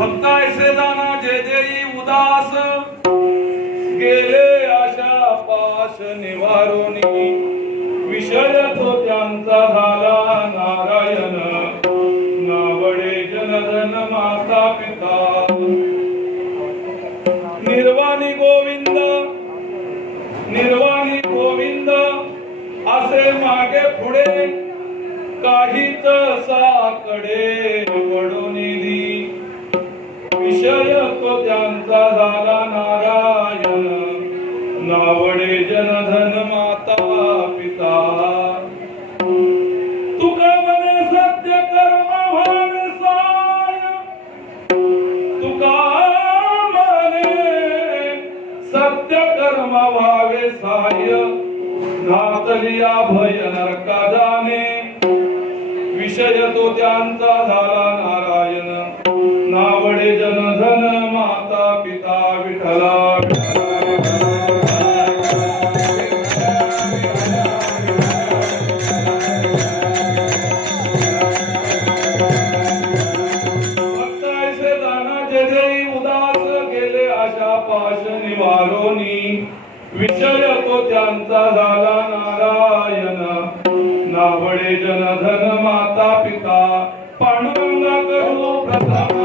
भक्त ऐसे जाना जे देई उदास गेले आशा पाश निवारोनी विषय तो त्यांचा झाला नारायण नावडे जनधन माता पिता निर्वाणी गोविंद असे मागे पुढे काहीच साकडे पडून दिली विषय तो त्यांचा झाला नारायण नावडे जनधन माता पिता तुका म्हणे सत्य कर्म व्हावे साय तुका म्हणे सत्य कर्म व्हावे साय घातलिया भय नरका जाणे विषय तो त्यांचा झाला नारायण नावडे जनधन माता पिता विठला भक्त ऐसे दाना जे उदास गेले आशा पाश निवारोनी विषय तो त्यांचा झाला नारायण नावडे जनधन माता पिता पांडुरंगा करू प्रथम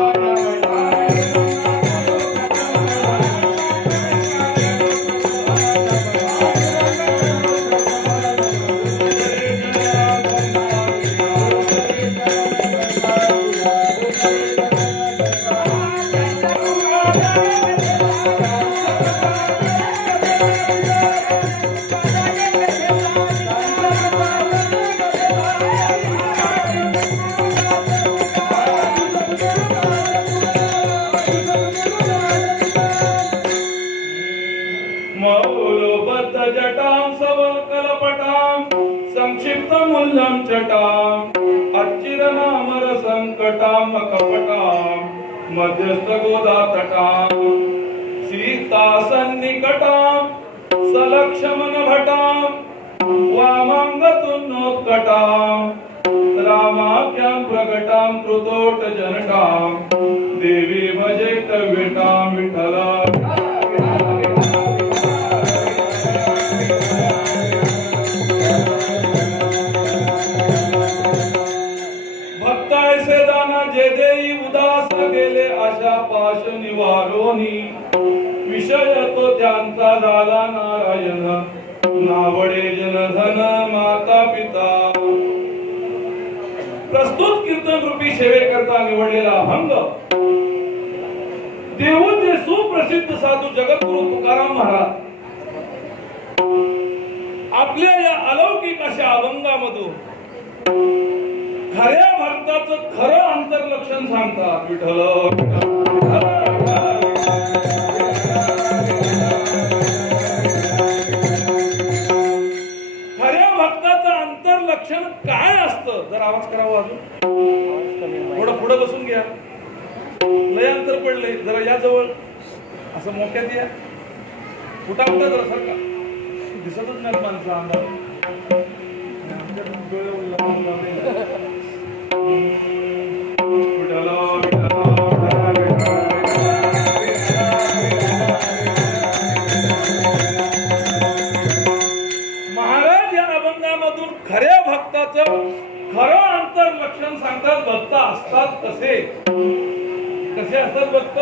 जटां सवकलपटां संक्षिप्त मूल्यं चटां अच्चिरनामर संकटां कपटां मध्यस्थ गोदातटां सीता सन्निकटां सलक्षमन भटां वामांगतुन्नोत्कटां रामाख्यां प्रगटां कृतोट जनटां देवी भजेत विटां विठला जे देई उदास गेले आशा पाश निवारोनी विषय तो त्यांचा झाला नारायण नावडे जनधन माता पिता प्रस्तुत कीर्तन रूपी सेवेकरता निवडलेला अभंग देवूचे सुप्रसिद्ध साधू जगद्गुरु तुकाराम महाराज आपल्या या अलौकिक अशा अभंगामधून खऱ्या भक्ताचं खरं अंतर्लक्षण सांगतात विठ्ठल खऱ्या भक्ताचं अंतर्लक्षण काय असतं जर आवाज करावा अजून थोडं पुढे बसून घ्या लय अंतर पडले जरा या जवळ असं मोक्यात या कुठा कुठा जरा सारखा दिसतच नाही माणसं अंगावर महाराज या अभंगामधून खऱ्या भक्ताचं खरं अंतर्लक्षण सांगतात भक्त असतात कसे कसे असतात भक्त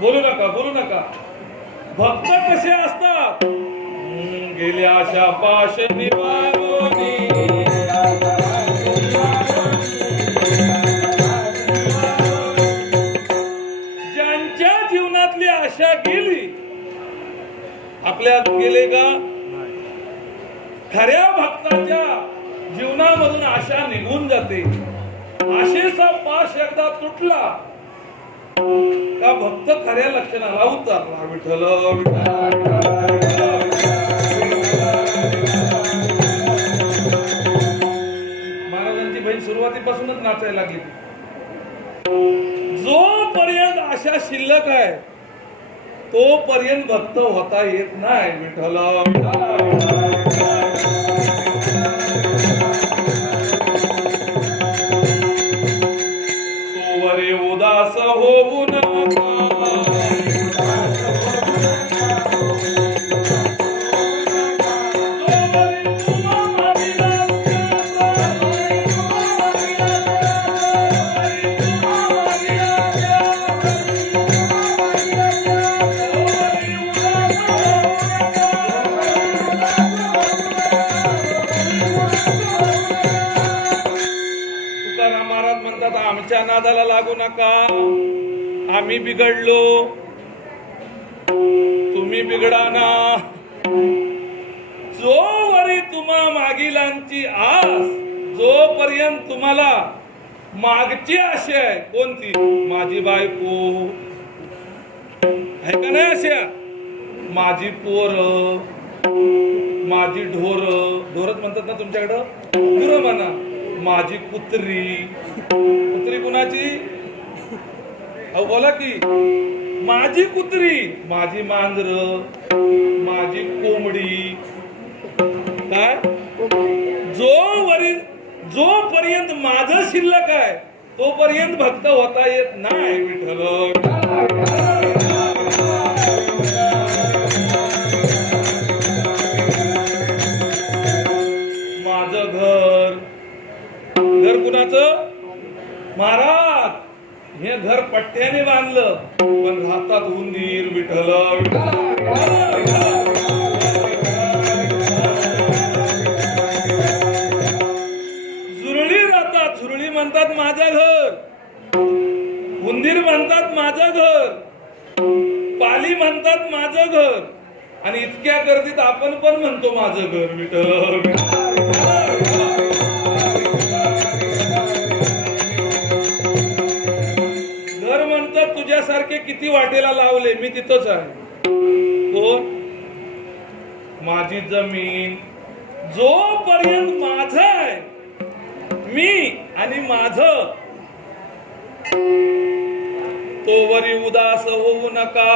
बोलू नका भक्त कसे असतात गेले आशा पाश निवारोनी ज्यांच्या जीवनातली आशा गेली आपल्यात गेले का खऱ्या भक्ताच्या जीवनामधून आशा निघून जाते आशेचा पाश एकदा तुटला का भक्त खऱ्या लक्षणाला उतरला विठ्ठल महाराजांची बहीण सुरुवातीपासूनच नाचायला लागली जोपर्यंत आशा शिल्लक आहे तोपर्यंत भक्त होता येत नाही विठ्ठल आमच्या नादाला लागू नका. आम्ही बिघडलो, तुम्ही बिघडा ना. जोवरी तुम्हा मागीलांची आस, जोपर्यंत तुम्हाला मागची आशा आहे. कोणती? माझी बायको आहे का नाही अशा, माझी पोर, माझी ढोरच म्हणतात ना तुमच्याकडं, गुरं म्हणा. माझी कुत्री. कुत्री कुणाची? अहो बोला की. माझी कुत्री, माझी मांजर, माझी कोंबडी. काय? जोपर्यंत माझं शिल्लक आहे तोपर्यंत भक्त होता येत नाही. विठ्ठल माझं घर कुणाचं? महाराज, हे घर पट्ट्याने बांधलं पण राहतात उंदीर. विठ्ठल झुरळी राहतात. झुरळी म्हणतात माझं घर, उंदीर म्हणतात माझं घर, पाली म्हणतात माझं घर, आणि इतक्या गर्दीत आपण पण म्हणतो माझं घर. विठ्ठल घर म्हणतात तुझ्यासारखे किती वाटेला लावले, मी तिथंच आहे. कोण? माझी जमीन. जोपर्यंत माझं आहे, मी आणि माझं, तोवरी उदास होऊ नका.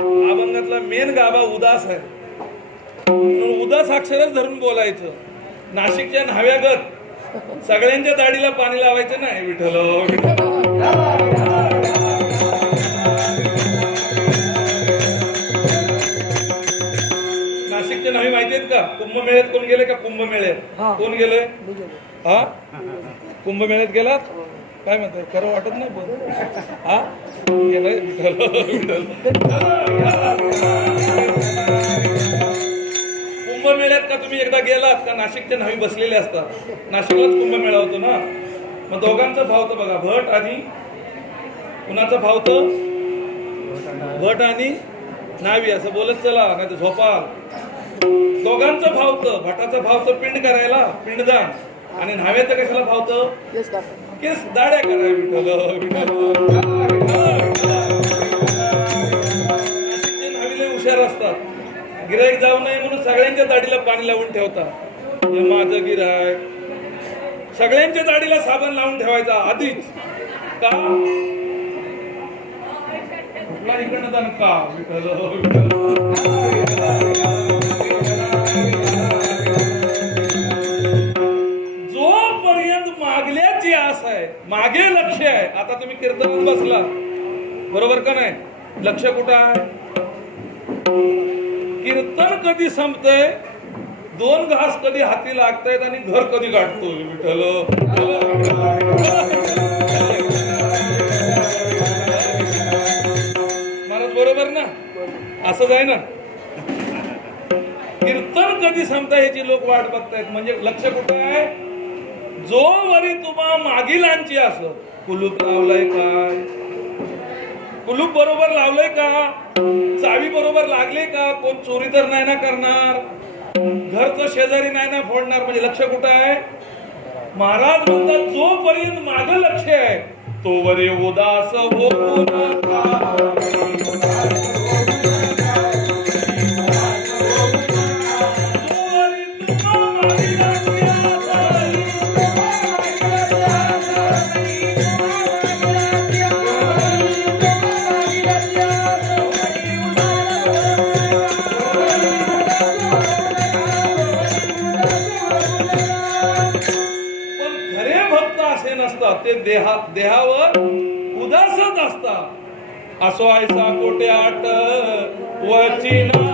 अभंगातला मेन गाभा उदास आहे. उदास अक्षरच धरून बोलायचं. नाशिकच्या न्हाव्यागत सगळ्यांच्या दाढीला पाणी लावायचं नाही. विठ्ठल नाशिकच्या न्हावी माहिती आहेत का? कुंभमेळ्यात कोण गेले का? कुंभमेळ्यात कोण गेले? हा, कुंभमेळ्यात गेलात? काय म्हणतात? खरं वाटत नाही पण हा गेलाय. कुंभमेळ्यात का तुम्ही एकदा गेलात का? नाशिकच्या न्हावी बसलेले असतात. नाशिकलाच कुंभमेळा होतो ना. मग दोघांचं भावतं बघा, भट आणि कुणाचं भावतं? भट आणि न्हावी असं बोलत चला, नाही तर झोपाल. दोघांचं भावतं. भटाचं भावतं पिंड करायला, पिंडदान, आणि न्हाव्याचं कशाला भावतं? केस दाड्या कराय. न्हावीला हुशार असतात. गिराईक जाऊ नये म्हणून सगळ्यांच्या दाढीला पाणी लावून ठेवतात. हे माझं गिराईक. सगळ्यांच्या दाढीला साबण लावून ठेवायचा आधीच. का? कुठला इकडनं जाण का? जोपर्यंत मागल्याची आस आहे, मागे लक्ष आहे. आता तुम्ही कीर्तनात बसला, बरोबर का नाही? लक्ष कुठं आहे? कीर्तन कधी संपतंय, दोन घास कधी हाती लागतायत आणि घर कधी गाठतोय. विठ्ठल महाराज बरोबर ना? असंच आहे ना? कीर्तन कधी संपताय ह्याची लोक वाट बघतायत. म्हणजे लक्ष कुठं आहे? जोवरी तुम्हा मागीलांची असं. कुलूप लावलंय काय? कुलूप बरोबर लावलंय का? चावी बरोबर लागले का? कोण चोरी तर नाही ना करणार? घरचं शेजारी नाही ना फोडणार? म्हणजे लक्ष कुठं आहे? महाराज म्हणतात जोपर्यंत मागं लक्ष आहे तोवरी उदास होऊ नका. ते देहावर उदासच असतात. असो ऐसा कोटे आट वचिना.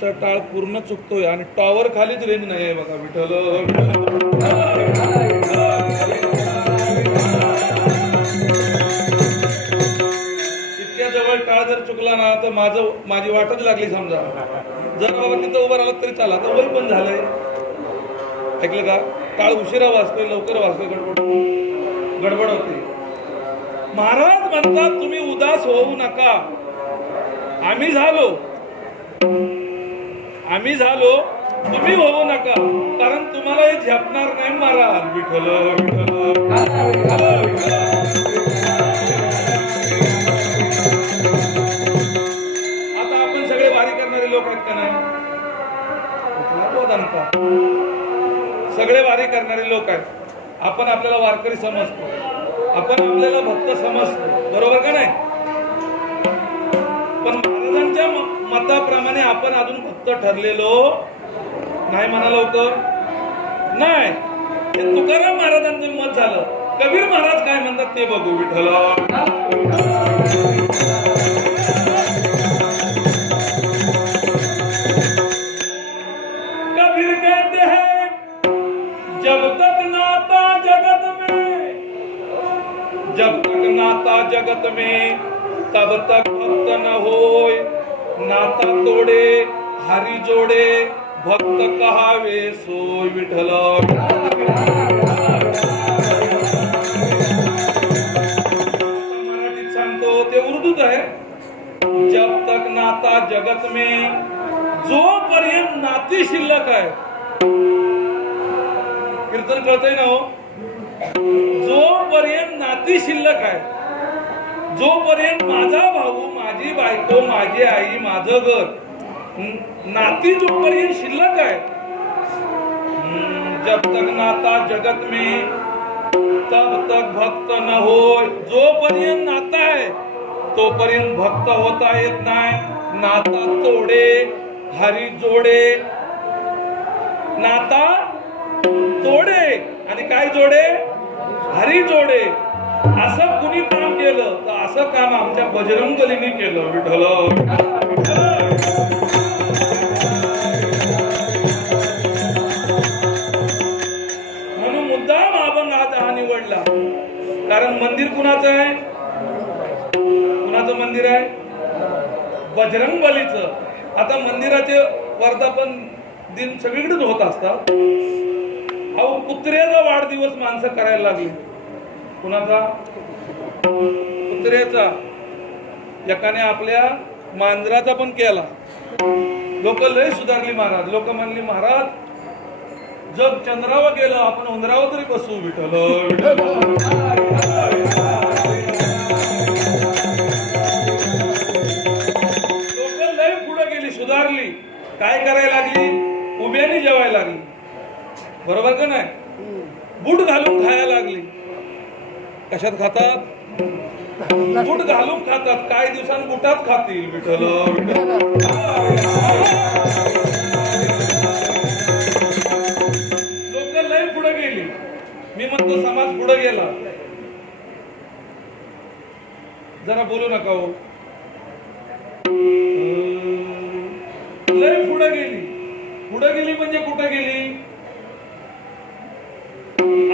तुमचा टाळ पूर्ण चुकतोय आणि टॉवर खालीच रेंज नाही आहे बघा. विठ्ठल इतक्या जवळ टाळ जर चुकला ना तर माझी वाटच लागली समजा. जर बाबा तिथं उभं राहिलं तरी चाला. तर वय पण झालंय. ऐकलं का? टाळ उशिरा वाजतोय, लवकर वाजतोय, गडबड होते. महाराज म्हणतात तुम्ही उदास होऊ नका. आम्ही झालो तुम्ही होऊ नका, कारण तुम्हाला हे झेपणार नाही महाराज. विठ्ठल आता आपण सगळे वारी करणारे लोक आहेत का नाही? सगळे वारी करणारे लोक आहेत. आपण आपल्याला वारकरी समजतो, आपण आपल्याला भक्त समजतो, बरोबर का नाही? पण महाराजांच्या मताप्रमाणे आपण अजून भक्त ठरलेलो नाही. म्हणा लवकर नाही. हे तुकाराम महाराजांचं मत झालं. कबीर महाराज काय म्हणतात ते बघू. विठ्ठल कबीर कहते हैं जब तक नाता जगत में तब तक भक्त न होय. नाता तोडे हरी जोडे भक्त कहावे सोय. विठ्ठल मराठीत सांगतो ते उर्दूत आहे. जब तक नाता जगत में, जोपर्यंत नाती शिल्लक आहे. कीर्तन कळतंय ना हो? जोपर्यंत नाती शिल्लक आहे, जोपर्यंत माझा भाऊ, माझी बायको, माझी आई, माझं घर, नाती जोपर्यंत शिल्लक आहे. जब तक नाता जगत में तब तक भक्त न होय. जोपर्यंत नाता आहे तोपर्यंत भक्त होता येत नाही. नाता तोडे हरी जोडे. नाता तोडे आणि काय जोडे? हरी जोडे. असं कुणी काम केलं तर असं काम आमच्या बजरंगबलीने केलं. विठ्ठल म्हणून मुद्दाम अभंग हा निवडला. कारण मंदिर कुणाचं आहे? कुणाचं मंदिर आहे? बजरंगबलीचं. आता मंदिराचे वर्धापन दिन सगळीकडेच होत असतात. अहो कुत्र्याचा वाढदिवस माणसं करायला लागली. कुणाचा? कुत्र्याचा. एकाने आपल्या मांजराचा पण केला. लोक लय सुधारली महाराज. लोक म्हणली महाराज जग चंद्रावर गेलं, आपण उंदरावर तरी बसू. विठ्ठल लोक लय पुढे गेली, सुधारली. काय करायला लागली? उभ्याने जेवायला लागली. बरोबर का नाही? बूट घालून खायला लागली. कशात खातात? बूट घालून खातात. काही दिवसांनी बुटात खातील. विठ्ठल लोक लय पुढे गेली. मी म्हणतो समाज पुढे गेला. जरा बोलू नका हो. लय पुढे गेली. पुढे गेली म्हणजे कुठे गेली?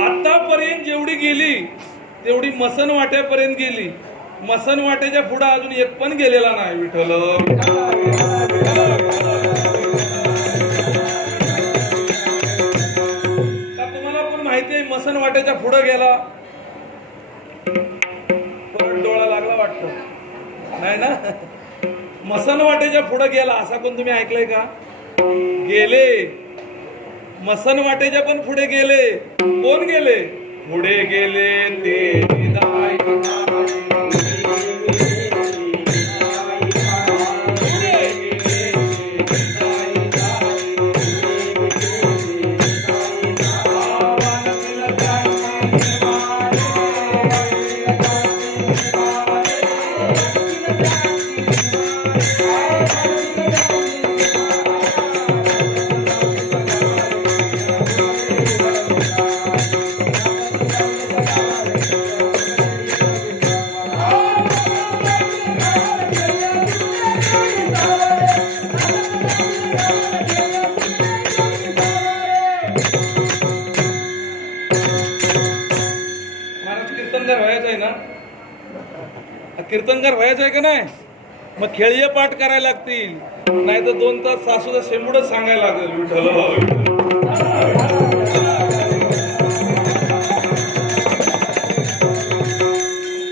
आतापर्यंत जेवढी गेली तेवढी मसन वाट्यापर्यंत गेली. मसन वाट्याच्या पुढे अजून एक पण गेलेला नाही. विठ्ठल तुम्हाला पण माहिती आहे मसन वाट्याच्या पुढे गेला परत डोळा लागला वाटतं नाही ना? मसन वाट्याच्या पुढे गेला असा कोण तुम्ही ऐकलंय का? गेले. मसन वाटेच्या पण पुढे गेले. कोण गेले? पुढे गेले ते कीर्तनकार व्हायचं आहे का नाही, मग खेळीय पाठ करायला लागतील, नाही तर 2 तास सासूचा शेंबूडच सांगायला लागेल विठ्ठल.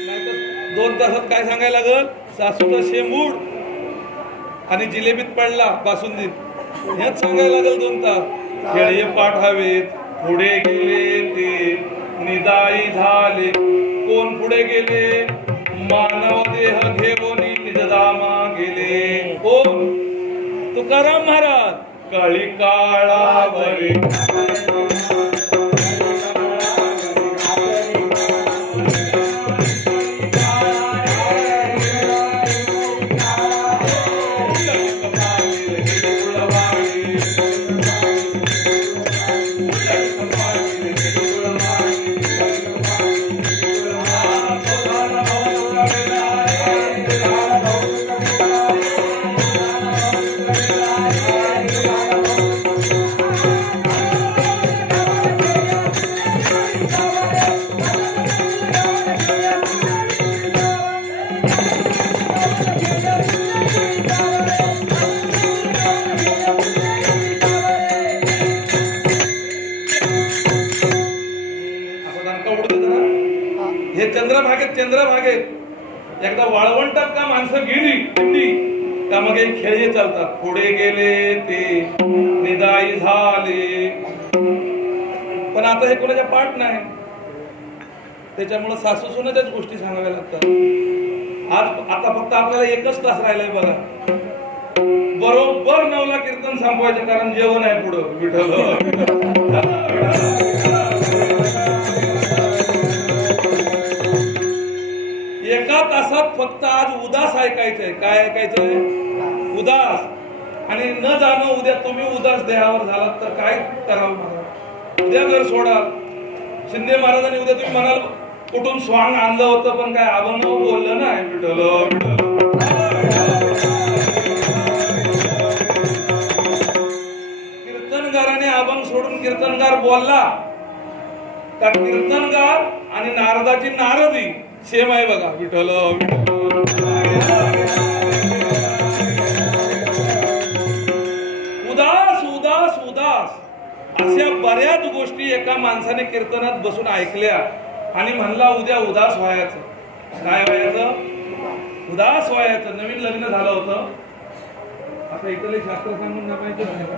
नाही तर 2 तासात काय सांगायला लागल, सासूचा शेंबूड आणि जिलेबीत पडला बासुंदीत, हेच सांगायला लागेल 2 तास. खेळीय पाठ हवेत. पुढे गेले ते निदाई झाले, कोण पुढे गेले, मानव देह घेऊन निजधामा गेले. कोण? तुकाराम महाराज. काळी काळावरे चंद्रभागेत एकदा वाळवंटात का माणसं गेली का मग हे खेळ चालतात. पुढे गेले ते निदाई झाले, पण आता हे कोणाच्या पाठ नाही, त्याच्यामुळे सासू सुनाच्याच गोष्टी सांगाव्या लागतात. आता फक्त आपल्याला 1च तास राहिलाय बघा, बरोबर 9ला कीर्तन संपवायचं, कारण जेवण आहे पुढं विठ्ठल. एका तासात फक्त आज उदास ऐकायचंय. काय ऐकायचंय? उदास. आणि न जाणं उद्या तुम्ही उदास देहावर झालात तर काय करावं महाराज? उद्या घर सोडा. शिंदे महाराजांनी उद्या तुम्ही म्हणाल कुठून स्वांग आणलं होतं, पण काय अभंग बोललं नाही विठ्ठल. कीर्तनगाराने अभंग सोडून कीर्तनगार बोलला का? कीर्तनगार आणि नारदाची नारदी सेम आहे बघा विठ्ठल. उदास उदास उदास अशा बऱ्याच गोष्टी एका माणसाने कीर्तनात बसून ऐकल्या आणि म्हणला उद्या उदास व्हायचं. काय व्हायचं? उदास व्हायचं. नवीन लग्न झालं होतं. आता इकडले शास्त्र सांगून दाखवायचं नाही का?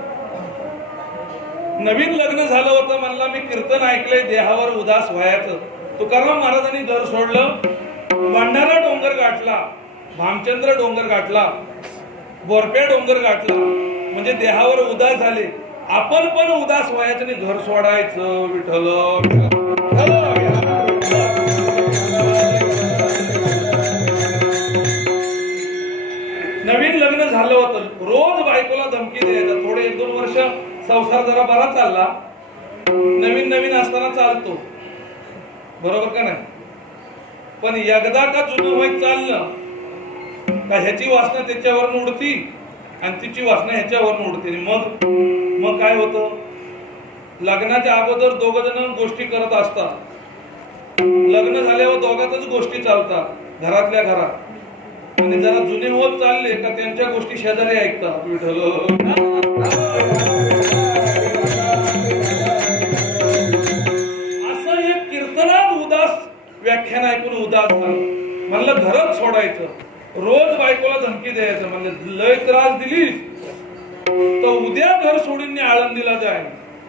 नवीन लग्न झालं होतं, म्हणला मी कीर्तन ऐकलंय, देहावर उदास व्हायचं. तुकाराम महाराजांनी घर सोडलं, भंडारा डोंगर गाठला, भामचंद्र डोंगर गाठला, बोरप्या डोंगर गाठला, म्हणजे देहावर उदास झाले. आपण पण उदास व्हायचं आणि घर सोडायचं विठ्ठल. नवीन लग्न झालं होतं, रोज बायकोला धमकी द्यायचा. थोडे 1-2 वर्ष संसार जरा बरा चालला, नवीन नवीन असताना चालतो बरोबर का नाही, पण एकदा का जुनं व्हायचं चाललं का ह्याची वासना त्याच्यावर उडती आणि तिची वासना ह्याच्यावर उडते. मग काय होतं? लग्नाच्या अगोदर दोघ जण गोष्टी करत असतात, लग्न झाल्यावर दोघातच गोष्टी चालतात घरातल्या घरात, आणि जरा जुने होत चालले का त्यांच्या गोष्टी शेजारी ऐकतात विठ्ठल. व्याख्यान ऐकून उदास झालं, म्हणलं घरच सोडायचं. रोज बायकोला धमकी द्यायचं, म्हणलं लय त्रास दिलीस तर उद्या घर सोडीन आळंदीला जाय.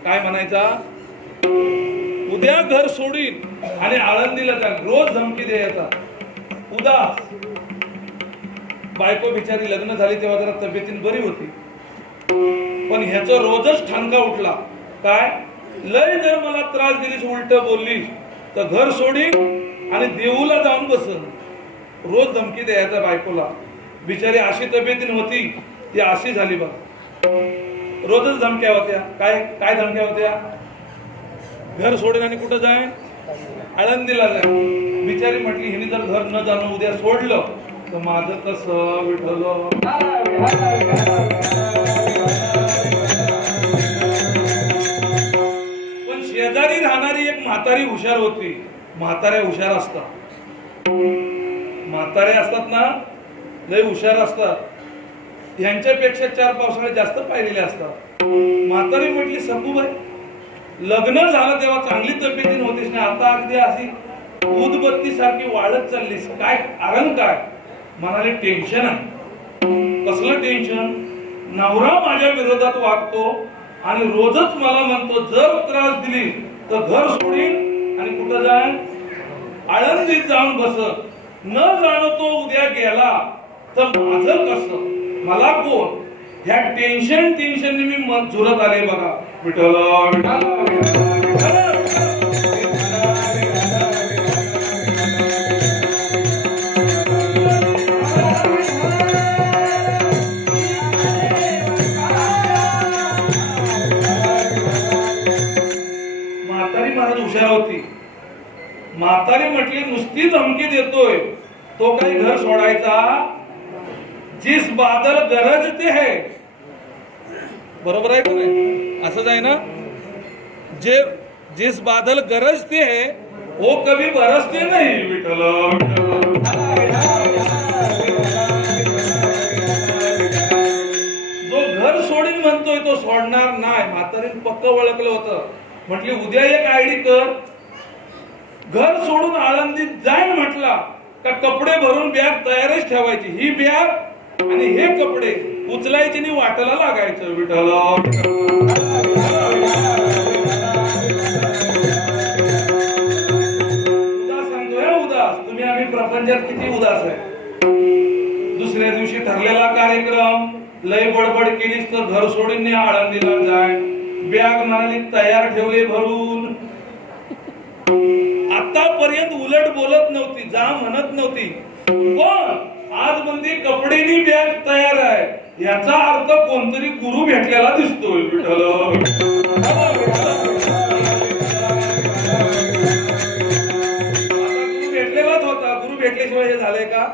काय म्हणायचा? उद्या घर सोडीन आणि आळंदीला जाय. रोज धमकी द्यायचा. उदास. बायको बिचारी लग्न झाली तेव्हा जरा तब्येतीन बरी होती, पण ह्याचं रोजच ठणका उठला. काय? लय जर मला त्रास दिलीस, उलट बोललीस तर घर सोडीन आणि देऊला जाऊन बसन. रोज धमकी द्यायचा बायकोला. बिचारी अशी तब्येतीन होती, ती अशी झाली बघ. रोजच धमक्या होत्या. काय काय धमक्या होत्या? घर सोडीन आणि कुठं जाय? आळंदीला जाय. बिचारी म्हटली हिने जर घर न जाणं उद्या सोडलं तर माझं कसं विठ्ठल. पण शेजारी राहणारी एक म्हातारी हुशार होती. म्हाताऱ्या हुशार असतात. म्हातारे असतात ना, लय हुशार असतात, ह्यांच्यापेक्षा 4 पावसाळे जास्त पाहिलेले असतात. म्हातारी म्हटली, सखूबाई लग्न झालं तेव्हा चांगली तब्येती नव्हतीस ना, आता अगदी अशी उदबत्ती सारखी वाढत चाललीस, काय कारण काय? म्हणाले, टेन्शन आहे. कसलं टेन्शन? नवरा माझ्या विरोधात वागतो आणि रोजच मला म्हणतो जर त्रास दिली तर घर सोडीन आणि कुठं जाईन, आळंदीत जाऊन बस. न जाणतो उद्या गेला तर माझं कसं, मला कोण? ह्या टेन्शनने मी झुरत आले बघा. विठ्ठल म्हातारी महाराज हुशार होती. म्हातारी म्हटली, नुसती धमकी देतोय तो काही घर सोडायचा? जिस बादल गरजते है, बरोबर आहे का नाही? असंच आहे ना, जे जिस बादल गरजते है वो कभी बरसते नहीं. विठ्ठल जो घर सोडीन म्हणतोय तो सोडणार नाही. म्हातारीने पक्क ओळखलं होतं. म्हटली, उद्या एक आयडी कर, घर सोडून आळंदीत जाईन म्हटला का कपडे भरून बॅग तयारच ठेवायची. ही बॅग आणि हे कपडे उचलायचे आणि वाटायला लागायचं. विठ्ठल उदास सांगतोय, उदास. तुम्ही आम्ही प्रपंचात किती उदास आहे. दुसऱ्या दिवशी ठरलेला कार्यक्रम, लय बडबड केलीस तर घर सोडून आळंदीला जाय. बॅग म्हणाली तयार ठेवले भरून. आतापर्यंत उलट बोलत नव्हती, जा म्हणत नव्हती, पण आज म्हणते कपडेनी बॅग तयार आहे. याचा अर्थ कोणतरी गुरु भेटलेला दिसतोय. विठ्ठल गुरु भेटलेलाच होता. गुरु भेटल्याशिवाय हे झालंय का?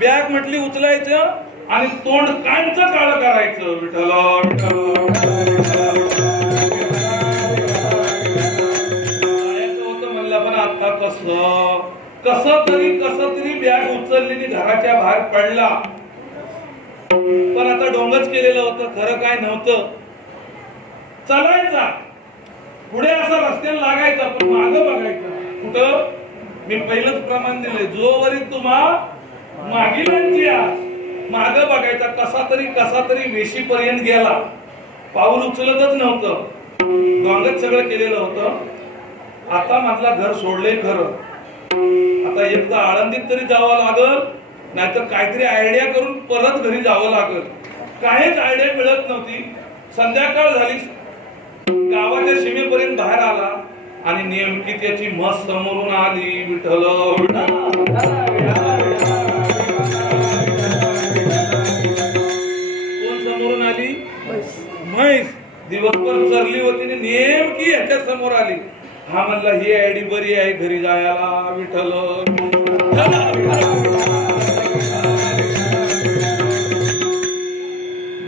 बॅग म्हटली उचलायचं आणि तोंड कांचं काळ करायचं. विठ्ठल कसं तरी बॅग उचललेली घराच्या बाहेर पडला. पण आता डोंगच केलेलं होतं, खरं काय नव्हतं. चालायचा पुढे असा रस्त्याला लागायचा, पण मागं बघायचा. कुठं? मी पहिलंच प्रमाण दिले, जोवरी तुम्हा मागीलांची मागं बघायचा. कसा तरी वेशीपर्यंत गेला, पाऊल उचलतच नव्हतं, डोंगच सगळं केलेलं होतं. आता म्हटला घर सोडले खरं, आता एक तर आळंदीत तरी जावं लागल, नाहीतर काहीतरी आयडिया करून परत घरी जावं लागल. काहीच आयडिया मिळत नव्हती. संध्याकाळ झाली, गावाच्या सीमेपर्यंत बाहेर आला आणि नेमकी त्याची म्हस समोरून आली. विठ्ठल कोण समोरून आली? म्हैस. दिवसभर चरली होती, नेमकी ह्याच्या समोर आली. हा म्हणला, ही आयडी बरी आहे घरी जायला. विठ्ठल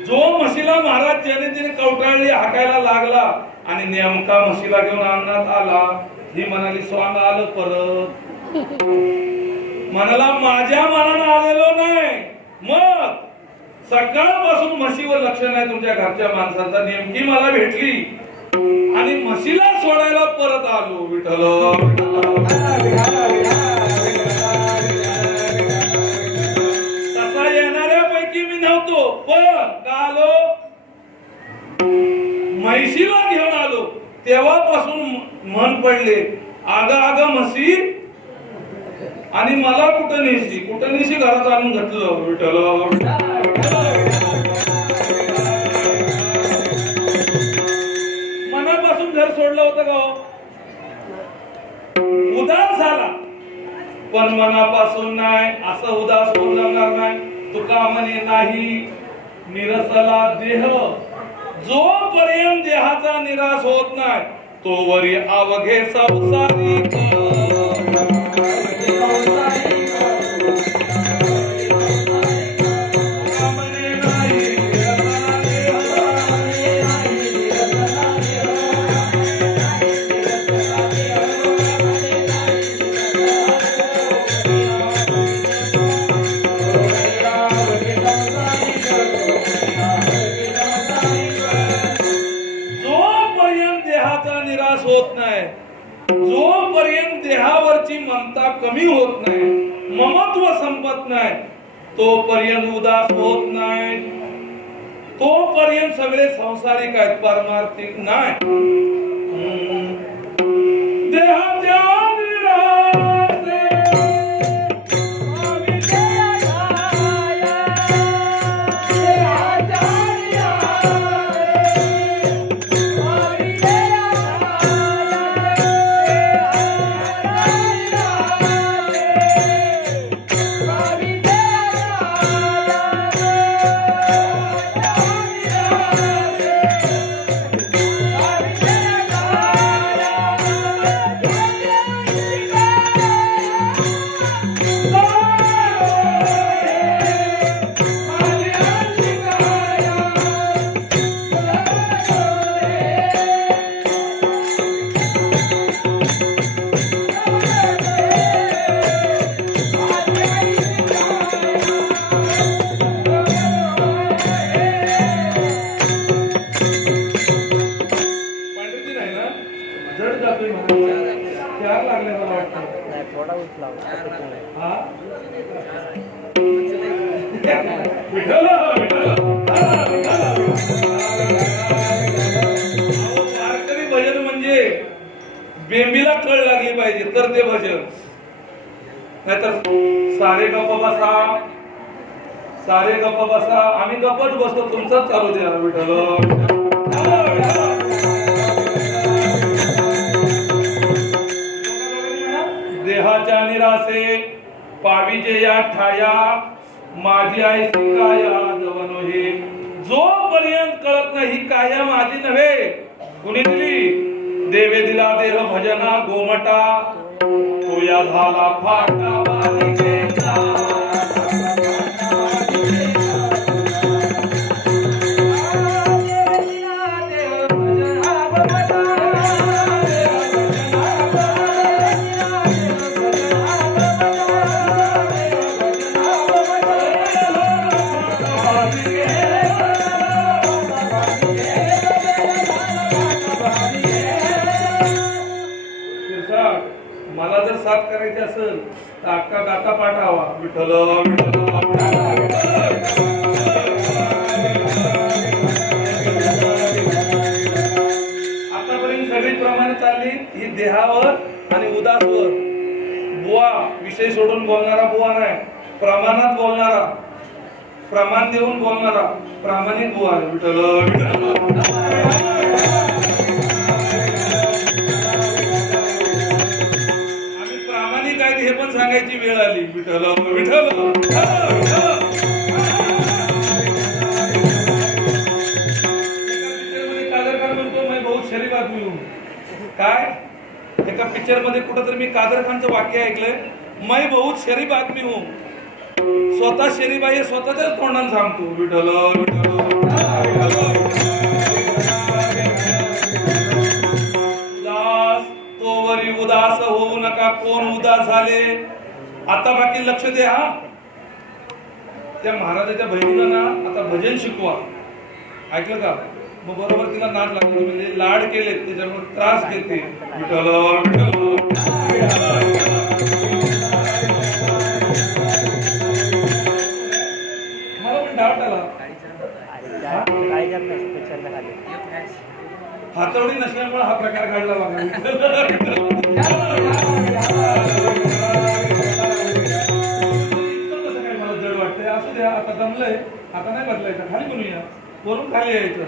जो म्हशीला महाराज ज्याने तिने कवटाळली हाकायला लागला आणि नेमका म्हशीला घेऊन अंगणात आला. ही म्हणाली, स्वांग आलं परत. म्हणाला, माझ्या मनानं आलेलो नाही. मग सकाळपासून म्हशीवर लक्ष नाही तुमच्या घरच्या माणसांचा. नेमकी मला भेटली आणि म्हशीला सोडायला परत आलो. विठ्ठल तसा येणाऱ्यापैकी मी नव्हतो, पण का आलो? म्हशीला घेऊन आलो. तेव्हापासून मन पडले, आग म्हशी आणि मला कुठं नेशी घरात आणून घातलं. विठ्ठल मनापासून घर सोडलं होतं का? उदास झाला, पण मनापासून नाही. असं उदास होऊन जाणार नाही. तुका म्हणे नाही निरसला देह, जोपर्यंत देहाचा निराश होत नाही तोवरी अवघे संसारी. देहाचा निराश होत नाही, जोपर्यंत देहावरची ममता कमी होत नाही, ममत्व संपत नाही, तोपर्यंत उदास होत नाही, तोपर्यंत सगळे संसारिक आहेत, पारमार्थिक नाही. देहाच्या निराशे वारकरी भजन म्हणजे बेंबीला कळ लागली पाहिजे तर ते भजन, नाहीतर सारे गप्प बसा, सारे गप्प बसा, आम्ही गप्पच बसतो, तुमचाच चालू द्या. विठ्ठल देहाच्या निरासे पाविजे या ठाया, माझी आई काया जवनो हे. जोपर्यंत कळत नाही ही काया माझी नव्हे, कुणी दिली? देवे दिला देह भजना गोमटा, तो या झाला फाटा बालिकेचा. मला जर साथ करायची असेल तर अक्का गाता पाठावा. विठ्ठल आतापर्यंत सगळी प्रमाणे चालली ही देहावर आणि उदासवर. बुवा विषय सोडून बोलणारा बुवा नाही, प्रमाणात बोलणारा, प्रमाण देऊन बोलणारा प्रामाणिक बुवा आहे. विठ्ठल हे पण सांगायची वेळ आली. विठ्ठल विठ्ठल कादर खान म्हणतो मैं बहुत शरीफ आदमी हूं. काय एका पिक्चर मध्ये कुठेतरी मी कादर खानचं वाक्य ऐकलंय, मैं बहुत शरीफ आदमी हूं. स्वतः शरीफ आहे स्वतःच्याच तोंडाने सांगतो. विठ्ठल तोवरी उदास होऊ नका. कोण उदास झाले आता बाकी लक्ष द्या. त्या महाराजाच्या बहिणीला ना आता भजन शिकवा. ऐकलं का? मग बरोबर तिला नाद लागली, म्हणजे लाड केले त्याच्यामुळे त्रास घेते. विठ्ठल मला पण डाऊट आला. हातवडी नसल्यामुळे हा प्रकार घडला बघा. कसं काय मला जड वाटतंय. असू द्या, आता जमलंय, आता नाही बदलायचं. खाली बनूया, वरून खाली यायचं.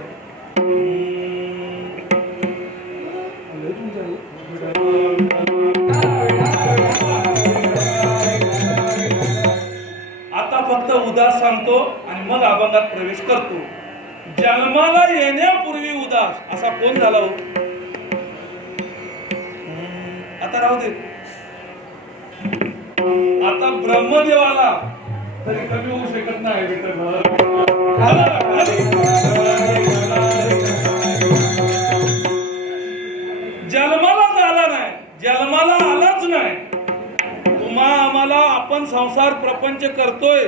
आता फक्त उदास सांगतो आणि मग अभंगात प्रवेश करतो. जन्माला येण्यापूर्वी उदास असा कोण झाला हो? आता राहू दे. आता ब्रह्मदेवाला तरी कमी होऊ शकत नाही. जन्मालाच आला नाही, जन्माला आलाच नाही. तुम्हा आम्हाला आपण संसार प्रपंच करतोय,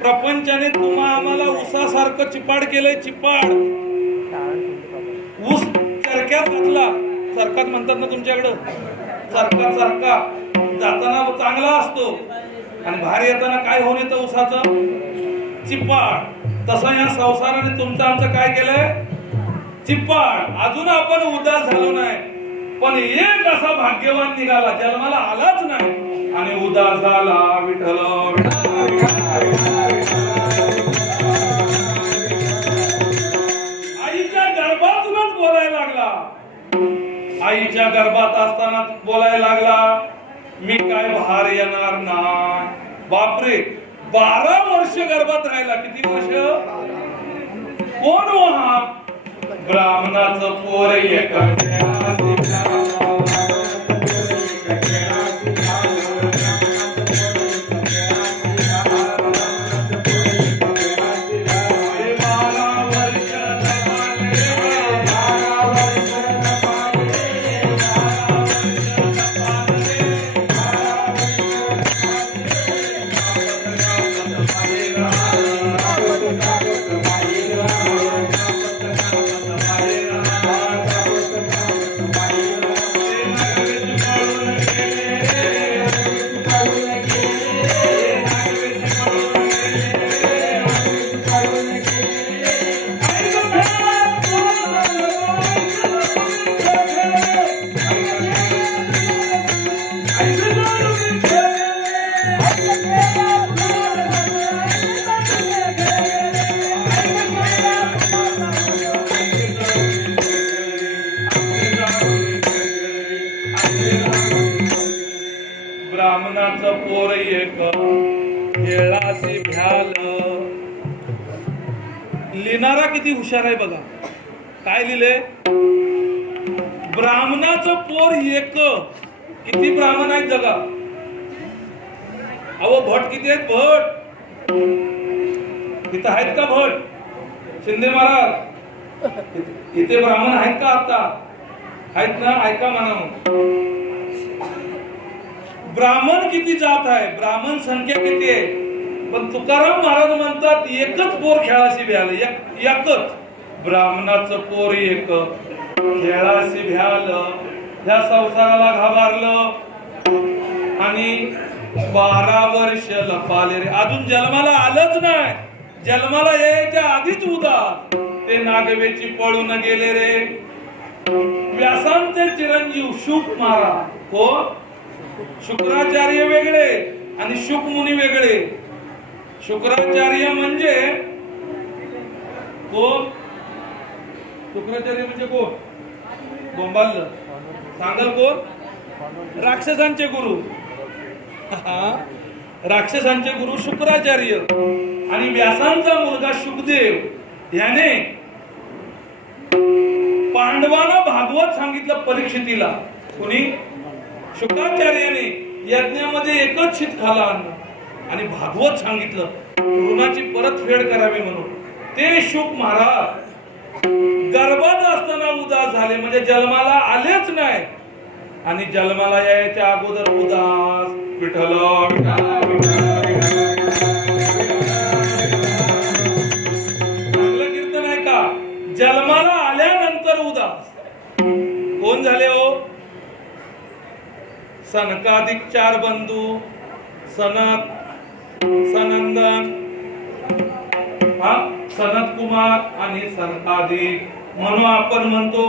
प्रपंचाने तुम्हा आम्हाला उसासारखं चिपाड केलंय. चिपाड ऊस चरक्यात डोक्यात घातला, सरकार म्हणतात ना तुमच्याकडं, सरकार सारखा जाताना चांगला असतो आणि बाहेर येताना काय होऊन येतं उसाचं चिप्पाड. तसं या संसाराने तुमचं आमचं काय केलंय चिप्पाड. अजून आपण उदास झालो नाही, पण एक असा भाग्यवान निघाला जन्माला आलाच नाही आणि उदास झाला. विठ्ठल आईच्या गर्भातूनच बोलायला लागला. आईच्या गर्भात असताना बोलायला लागला, मी काय बाहेर येणार नाही. बापरे, 12 वर्ष गर्भात राहिला. किती वर्ष? कोण हो हा? ब्राह्मणाचं पोर एक. ब्राह्मणाचं पोर एक केळाशी भ्याल. लिहिणारा किती हुशार आहे बघा. काय लिहिले? ब्राह्मणाचं पोर एक. किती ब्राह्मण आहेत जगा? अहो भट किती आहेत? भट इथं आहेत का? भट शिंदे महाराज इथे ब्राह्मण आहेत का? आता आहेत ना? ऐका म्हणा, ब्राह्मण किती जात आहे, ब्राह्मण संख्या किती आहे? पण तुकाराम महाराज म्हणतात एकच पोर खेळाशी भ्याल. एकच ब्राह्मणाचं पोर एक खेळाशी भ्याल. ह्या संसाराला घाबरलं आणि 12 वर्ष लपाले रे. अजून जन्माला आलंच नाही. जन्माला यायच्या आधीच उदास ते नागवेची पळून गेले रे. व्यासांचे चिरंजीव शुक महाराज. हो, शुक्राचार्य वेगळे आणि शुक मुनी वेगळे. शुक्राचार्य म्हणजे कोण? शुक्राचार्य म्हणजे कोण? बोंबाल सांगाल कोण? राक्षसांचे गुरु. राक्षसांचे गुरु शुक्राचार्य. आणि व्यासांचा मुलगा शुकदेव याने पांडवांना भागवत सांगितलं परीक्षितीला. कोणी? शुक्राचार्याने यज्ञामध्ये एकच शीत खाला अन्न आणि भागवत सांगितलं ऋणाची परतफेड करावी म्हणून. ते शुक महाराज गर्भात असताना उदास झाले, म्हणजे जन्माला आलेच नाही आणि जन्माला यायच्या अगोदर उदास. विठ्ठल चांगलं कीर्तन आहे का? जन्माला आल्यानंतर उदास. कोण झाले हो? सनकादिक 4 बंधू, सनत, सनंदन, सनत कुमार आणि सनकादिक म्हणून आपण म्हणतो.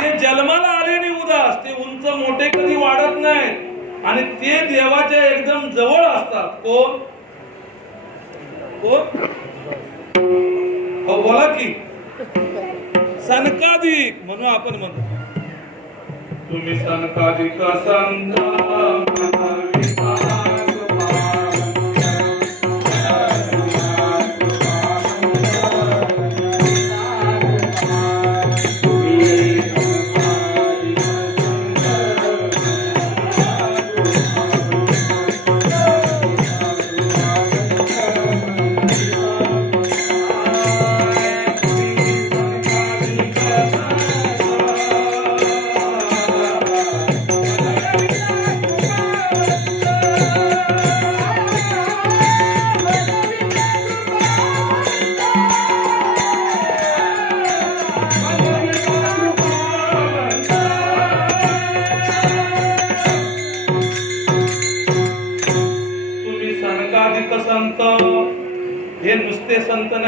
ते जन्माला आलेने उदास. ते उंच मोठे कधी वाढत नाहीत आणि ते देवाच्या एकदम जवळ असतात. कोण? कोण? हो बोला की. सनकादिक म्हणून आपण म्हणतो. तुम्ही सनकादिक संत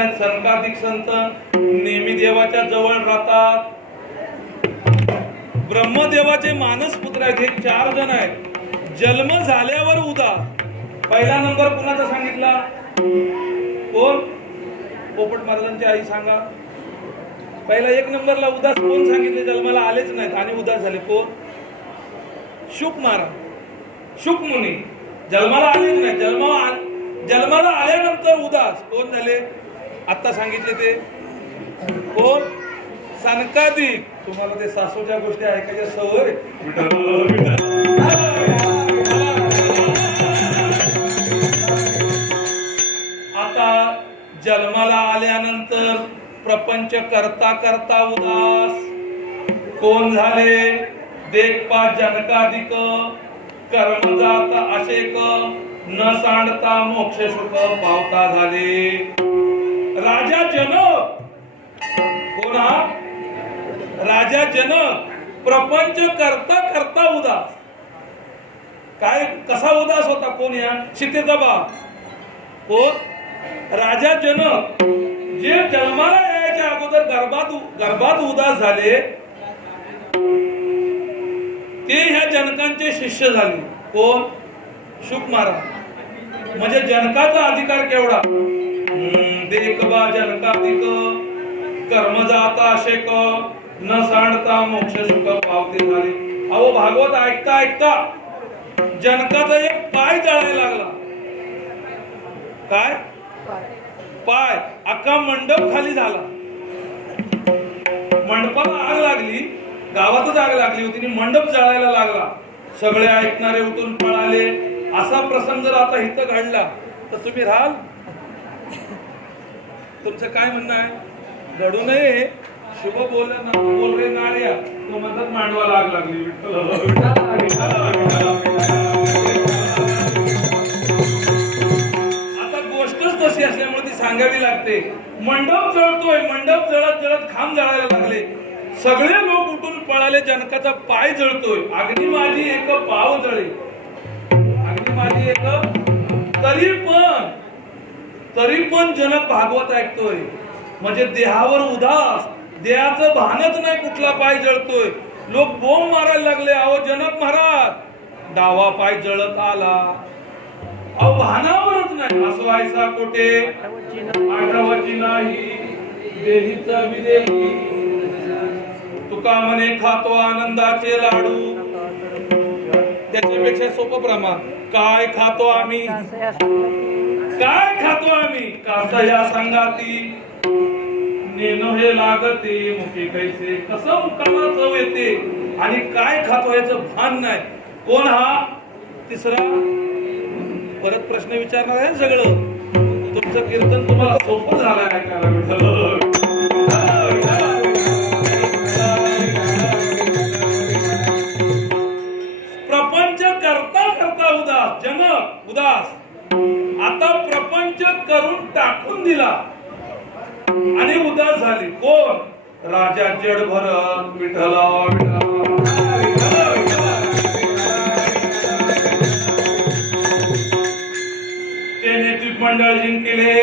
आहेत सनकाधिक संत नेहमी देवाच्या जवळ राहतात. ब्रह्मदेवाचे मानस पुत्र आहेत, हे 4 जण आहेत. जन्म झाल्यावर उदास. पहिला नंबर कुणाचा सांगितला? कोण? पोपट महाराजांची आई सांगा. पहिला 1 नंबरला उदास कोण सांगितले? जन्माला आलेच नाहीत आणि उदास झाले. कोण? शुक महाराज, शुक मुनी. जन्माला आलेच नाही, जन्माला आल्यानंतर उदास. कोण झाले? आता सांगितले ते कोण? सनकादिक. तुम्हाला ते सासूच्या गोष्टी ऐकायच्या सवय. आता जन्माला आल्यानंतर प्रपंच करता करता उदास. कोण झाले? देखपा जनकाधिक कर्मजात अशेक न सांडता मोक्ष सुख पावता झाले. राजा जनक. कोण हा? राजा जनक प्रपंच करता करता उदास. काय कसा उदास होता? कोण? या सीतेचा बाप. कोण? राजा जनक. जे जन्माला यायच्या अगोदर गर्भात उदास झाले ते ह्या जनकांचे शिष्य झाले. कोण? शुक महाराज. म्हणजे जनकाचा अधिकार केवढा? देखबा जनकाधिक कर्मजाता शेक न सांडता मोक्ष सुख पावते झाले. अहो भागवत ऐकता ऐकता जनकाचा एक पाय जळायला लागला. काय? पाय. अख्खा मंडप खाली झाला. मंडपाला आग लागली, गावातच आग लागली होती आणि मंडप जळायला लागला. सगळे ऐकणारे उठून पळाले. असा प्रसंग जर आता इथं घडला तर तुम्ही राहाल? तुमचं काय म्हणणं आहे? घडू नये. शुभ बोल रे नाड्या. तो म्हणतात मांडवाला आग लागली. आता गोष्टच तशी असल्यामुळे ती सांगावी लागते. मंडप जळतोय. मंडप जळत जळत खांब जळायला लागले. सगळे लोक उठून पळाले. जनकाचा पाय जळतोय. अग्नी माझी एक पाव जळे. अग्नी माझी एक. तरी पण जनक भागवत ऐकतोय. म्हणजे देहावर उदास. देहाचं भानच नाही. कुठला पाय जळतोय. लोक बोंब मारायला लागले. अहो जनक महाराज डावा पाय जळत आला. अहो भानावरच नाही. असं व्हायचा कोठे? आठवची नाही देहीचा विदेही. तुका म्हणे खातो आनंदाचे लाडू. त्याच्यापेक्षा सोपं प्रमाण. काय खातो आम्ही? काय खातो आम्ही? कासा या संगाती नेनो हे लागते मुखे कैसे. कसं मुखाला चव येते आणि काय खातो याचं भान नाही. कोण हा? तिसरा. परत प्रश्न विचारणार आहे सगळं. तुमचं कीर्तन तुम्हाला सोपं झालं आहे का? प्रपंच करता करता उदास. जनक उदास. आता प्रपंच करून टाकून दिला आणि उदास झाले. कोण? राजा जड भरत विठ्ठला त्याने द्वीपमंडळ जिंकले.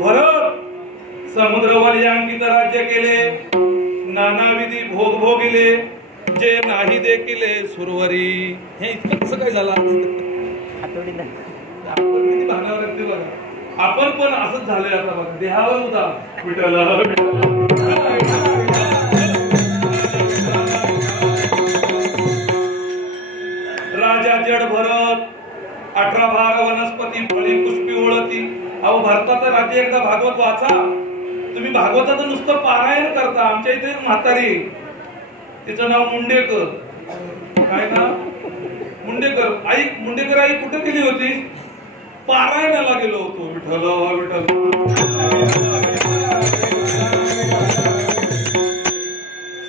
भरत समुद्रवर यांकित राज्य केले. नानाविधी भोग भोगिले. जे नाही देखिले सुरवरी. हे इतकं कसं काय झालं? आपण किती भानावर येते बघा. आपण पण असंच झालंय आता बघा. देहावर उदास. विठ्ठला राजा जड भरत. 18 भाग वनस्पती फळी पुष्पी ओळती. अहो भरताचं राज्य एकदा भागवत वाचा. तुम्ही भागवताचं नुसतं पारायण करता. आमच्या इथे म्हातारी, तिचं नाव मुंडेकर. काय नाव? मुंडेकर. आई मुंडेकर आई कुठे गेली होती? पारायणाला गेलो होतो. विठ्ठल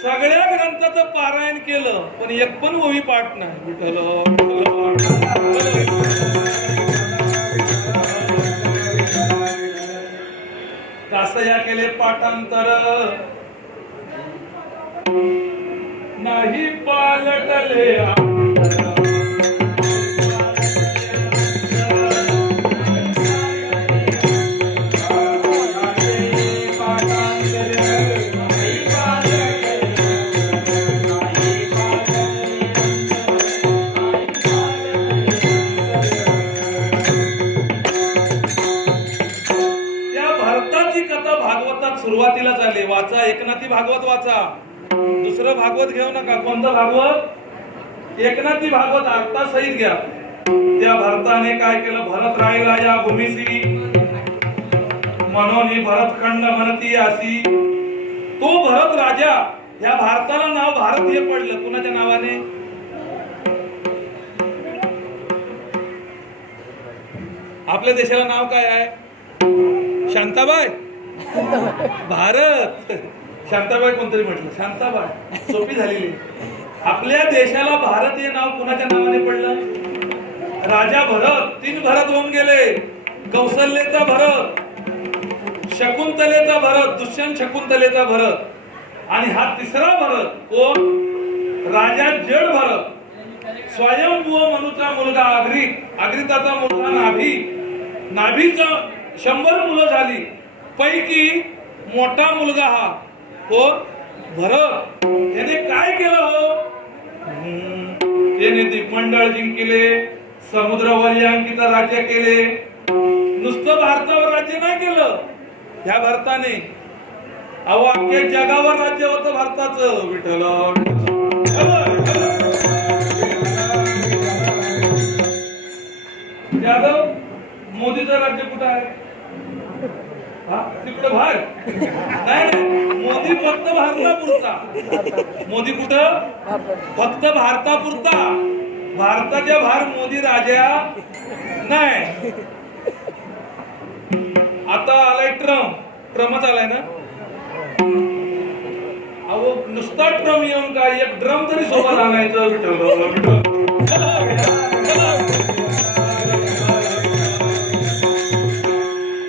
सगळ्या ग्रंथाचं पारायण केलं पण एक पण ओवी पाठ नाही. विठ्ठल कासया केले पाठांतर नाही पालटले. दुसरं भागवत घेऊ नका. कोणतं भागवत? एकनाथी भागवत आता सहित घ्या. त्या भरताने काय केलं? भरत राहिला या भूमीसी म्हणून ही भरतखंड म्हणती अशी. तो भरत राजा, या भारताला नाव भारत हे पडलं कुणाच्या नावाने? आपल्या देशाला नाव काय आहे? शांताबाई. भारत. शांताबाई कोणतरी म्हटलं, शांताबाई सोपी झालेली. आपल्या देशाला भारत हे नाव कुणाच्या नावाने पडलं? राजा भरत. 3 भरत होऊन गेले. कौशल्येचा भरत, शकुंतलेचा भरत, दुष्यंत शकुंतलेचा भरत, आणि हा तिसरा भरत कोण? राजा जड भरत. स्वयंभू मनुचा मुलगा अग्रित, अग्रिताचा मुलगा नाभी, नाभीचा 100 मुलं झाली. पैकी मोठा मुलगा हा कोण? भरत. याने काय केलं हो? त्याने द्वीपमंडळ जिंकले, समुद्र वलयांकित राज्य केले. नुसतं भारतावर राज्य नाही केलं ह्या भारताने. अहो अख्ख्या जगावर राज्य होतं भारताचं. विठ्ठल यादव. मोदीचं राज्य कुठं आहे? तिकडे बाहेर नाही. मोदी फक्त भारतापुरता. मोदी कुठं? फक्त भारतापुरता. भारताच्या बाहेर मोदी राजा नाही. आता आलाय ट्रम्प. ट्रम्पच आलाय ना? अहो नुसता ट्रम्प येऊन काय, एक ड्रम तरी सोबत आणायचं. विठ्ठल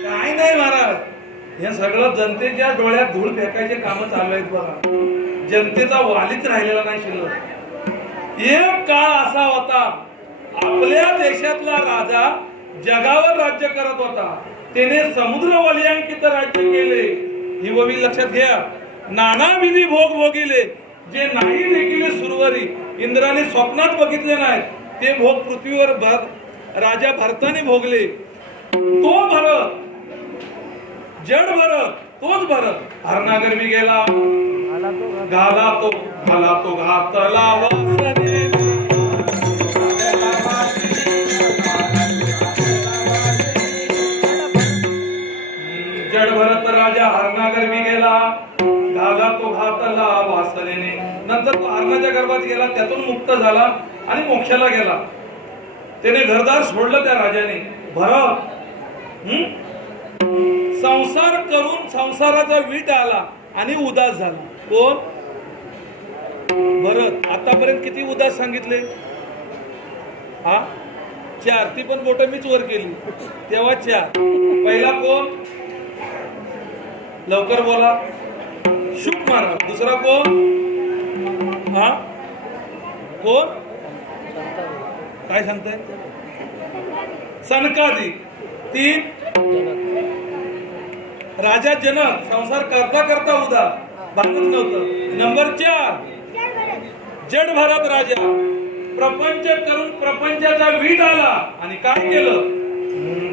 काय नाही महाराज, हे सगळं जनतेच्या डोळ्यात धूळ फेकायचे काम चालू आहेत बघा. जनतेचा वालीच राहिलेला नाही शिल्लक. एक काळ असा होता आपल्या देशातला राजा जगावर राज्य करत होता. त्याने समुद्र वलयांकित राज्य केले. ही ववी लक्षात घ्या. नानाविधी भोग भोगिले, जे नाही देखील सुरवरी इंद्राने स्वप्नात बघितले नाहीत, ते भोग पृथ्वीवर राजा भरताने भोगले. तो भरत, जड भरत, तोच भरत. हरनागर मी गेला, घाला तो घातला वासने. जड भरत राजा हरनागर मी गेला, घाला तो घातला वासनेने. नंतर तो हरणाच्या गर्भात गेला, त्यातून मुक्त झाला आणि मोक्षाला गेला. त्याने घरदार सोडलं त्या राजाने. भरत संसार करून संसाराचा वीट आला आणि उदास झाला. कोण? भरत. आतापर्यंत किती उदास सांगितले? 4. ती पण बोट मीच वर केली तेव्हा 4. पहिला कोण? लवकर बोला. शुक महाराज. दुसरा कोण? कोण? काय सांगताय? सनकादी. 3 राजा जनक. संसार करता करता उदास, भांडत नव्हतं. नंबर 4 जड भरत राजा. प्रपंच करून प्रपंचाचा वीट आला आणि काय केलं?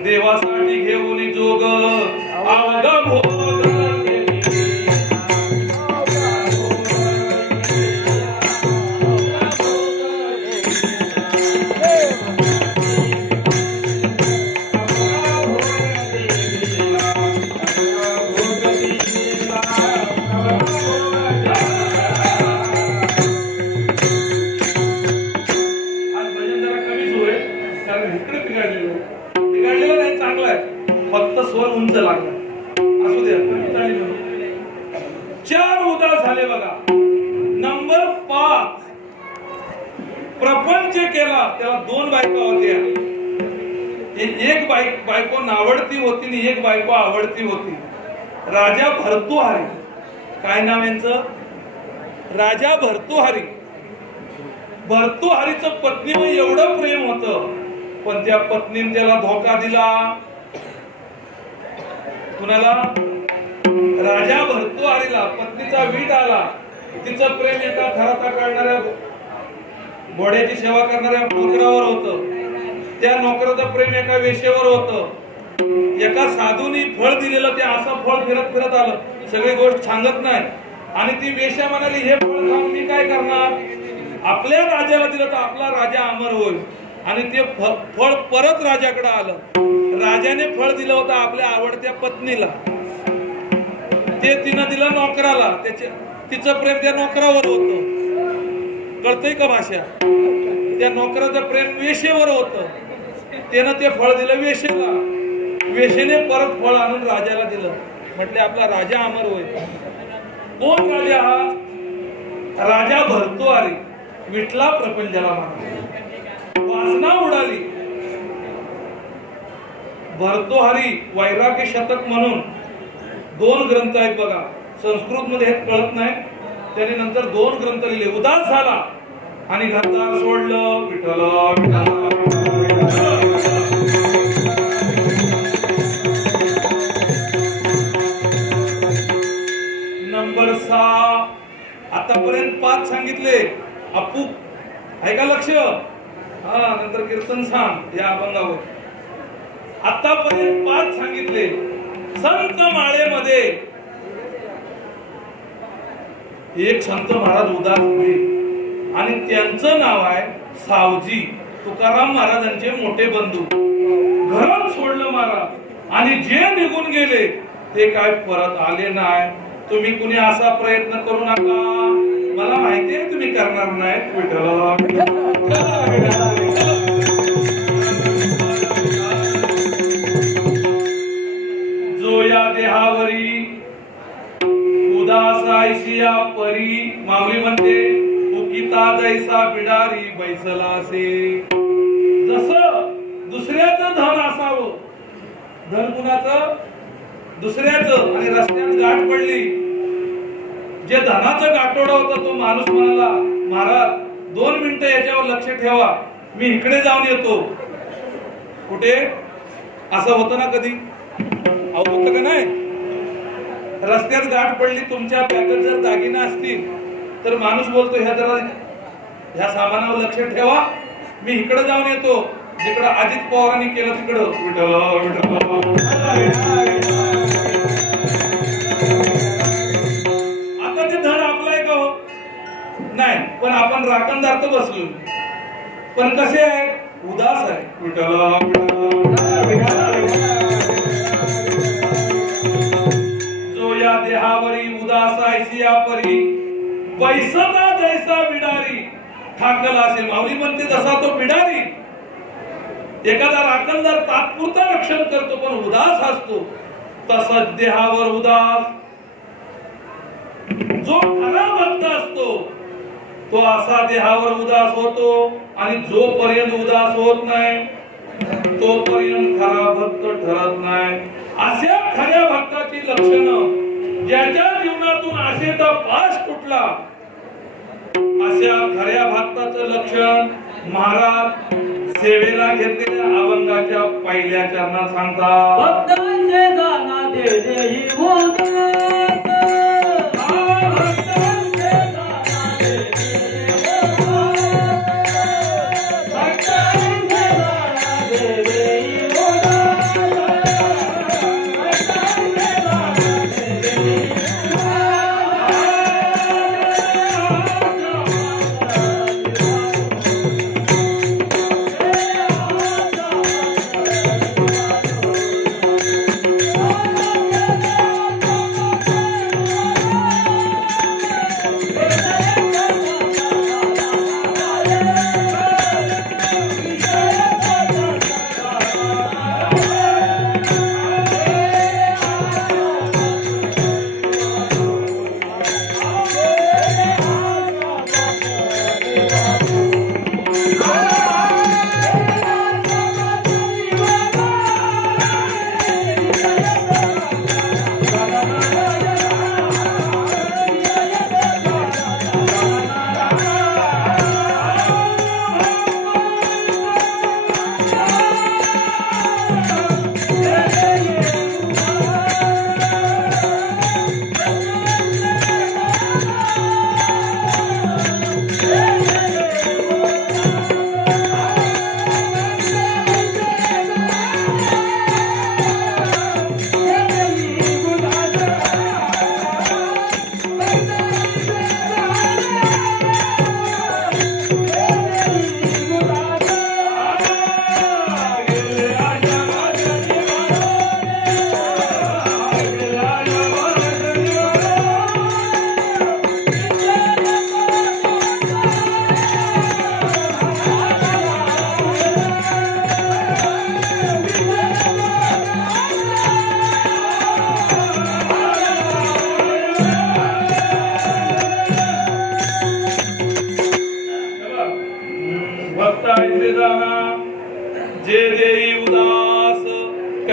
देवासाठी घेऊन जोग अवघा भोग. बिघडलेलं नाही, चांगलं आहे, फक्त स्वर उंच लागला. असू द्या. 4 उदास झाले बघा. नंबर 5 प्रपंच केला. त्याला 2 बायका होत्या. एक बायको नावडती होती आणि एक बायको आवडती होती. राजा भर्तृहरी. काय नाव यांचं? राजा भर्तृहरी. भर्तृहरीचं पत्नीवर एवढं प्रेम होतं, पण त्या पत्नीने त्याला धोका दिला. कुणाला? राजा भर्तृहरीला. पत्नीचा वीट आला. तिचं प्रेम एका खराता काढणाऱ्या घोड्याची सेवा करणाऱ्या नोकरावर होतं. त्या नोकराचं प्रेम एका वेश्येवर होतं. एका साधूनी फळ दिलेलं, ते असं फळ फिरत फिरत आलं. सगळी गोष्ट सांगत नाही. आणि ती वेश्या म्हणाली हे फळ खाऊन मी काय करणार, आपल्या राजाला दिलं तर आपला राजा अमर होईल. आणि ते फळ परत राजाकडे आलं. राजाने फळ दिलं होतं आपल्या आवडत्या पत्नीला, ते तिनं दिलं नोकराला. तिचं प्रेम त्या नोकरावर होतं. कळतंय का भाषा? त्या नोकराचं प्रेम वेशेवर होतं. त्यानं ते फळ दिलं वेशेला. वेशेने परत फळ आणून राजाला दिलं. म्हटले आपला राजा अमर होईल. कोण राजा हा? राजा भर्तृहरी. विठला प्रपंचाला मारला, वासना उडाली. भर्तृहरी वैराग्य शतक म्हणून 2 ग्रंथ आहेत बघा. संस्कृत मध्ये हे कळत नाही. त्याने नंतर 2 ग्रंथ लिहिले. उदास झाला आणि घरदार सोडलं. विठ्ठल नंबर 6. आतापर्यंत 5 सांगितले. अपू ऐका लक्ष. हा नंतर कीर्तन सांग या अभंगावर. आतापर्यंत 5 सांगितले. संत माळेमध्ये एक संत महाराज उदास झाले आणि त्यांचं नाव आहे सावजी. तुकाराम महाराजांचे मोठे बंधू. घरात सोडलं महाराज आणि जे निघून गेले ते काय परत आले नाही. तुम्ही कुणी असा प्रयत्न करू नका. मला माहिती आहे तुम्ही करणार नाही. जो या देहावरी उदास आयशिया परी. माऊली म्हणते उकिता जैसा बिडारी बैसला असे. जसं दुसऱ्याचं धन असावं. धन कुणाचं? दुसऱ्याचं. आणि रस्त्यात गाठ पडली. जे धनाचं गाठोडा होता तो माणूस म्हणाला महाराज 2 मिनिटं याच्यावर लक्ष ठेवा, मी इकडे जाऊन येतो. कुठे? असं होतं ना कधी? होतं का नाही? रस्त्यात गाठ पडली. तुमच्या पॅकेट जर दागिने असतील तर माणूस बोलतो ह्या सामानावर लक्ष ठेवा, मी इकडे जाऊन येतो. जिकडं अजित पवारांनी केलं तिकडं. आता ते धड आपलंय का हो? नाही. पण आपण राखणदार तर बसलो. पण कसे आहे? उदास आहे. जो या देहावरी उदास ऐसिया परी बैसता जैसा बिडारी ठाकला असे. माऊली म्हणते जसा तो बिडारी. एखादा राखणदार तात्पुरता रक्षण करतो पण उदास असतो, तसंच देहावर उदास जो खरा भक्त असतो तो असा देहावर उदास होतो. आणि जोपर्यंत उदास होत नाही तोपर्यंत खरा भक्त ठरत नाही. अशा खऱ्या भक्ताची लक्षणं, ज्याच्या जीवनातून आशेचा पाश फुटला अशा खऱ्या भक्ताचं लक्षण महाराज सेवेला घेतलेल्या अभंगाच्या पहिल्या चरणात सांगतात. भक्तांचे गाना दे देही मोदक.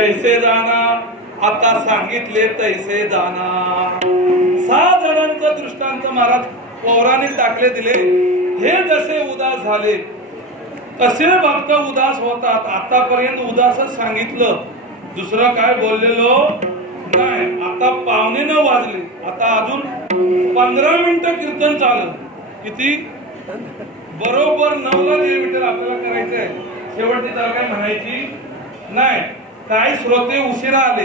कैसे जाना आता सांगितले तैसे जाना. 6 जणांचं दृष्टांत महाराज पौराणिक दाखले दिले. हे जसे उदास झाले तसे भक्त उदास होतात. आतापर्यंत उदासच सांगितलं, दुसरं काय बोललेलो नाही. आता 9:45 वाजले, आता अजून 15 मिनिटं कीर्तन चाललं. किती? बरोबर 9ला देव विठ्ठल आपल्याला करायचंय. शेवटची तर काय म्हणायची नाही. काही श्रोते उशिरा आले,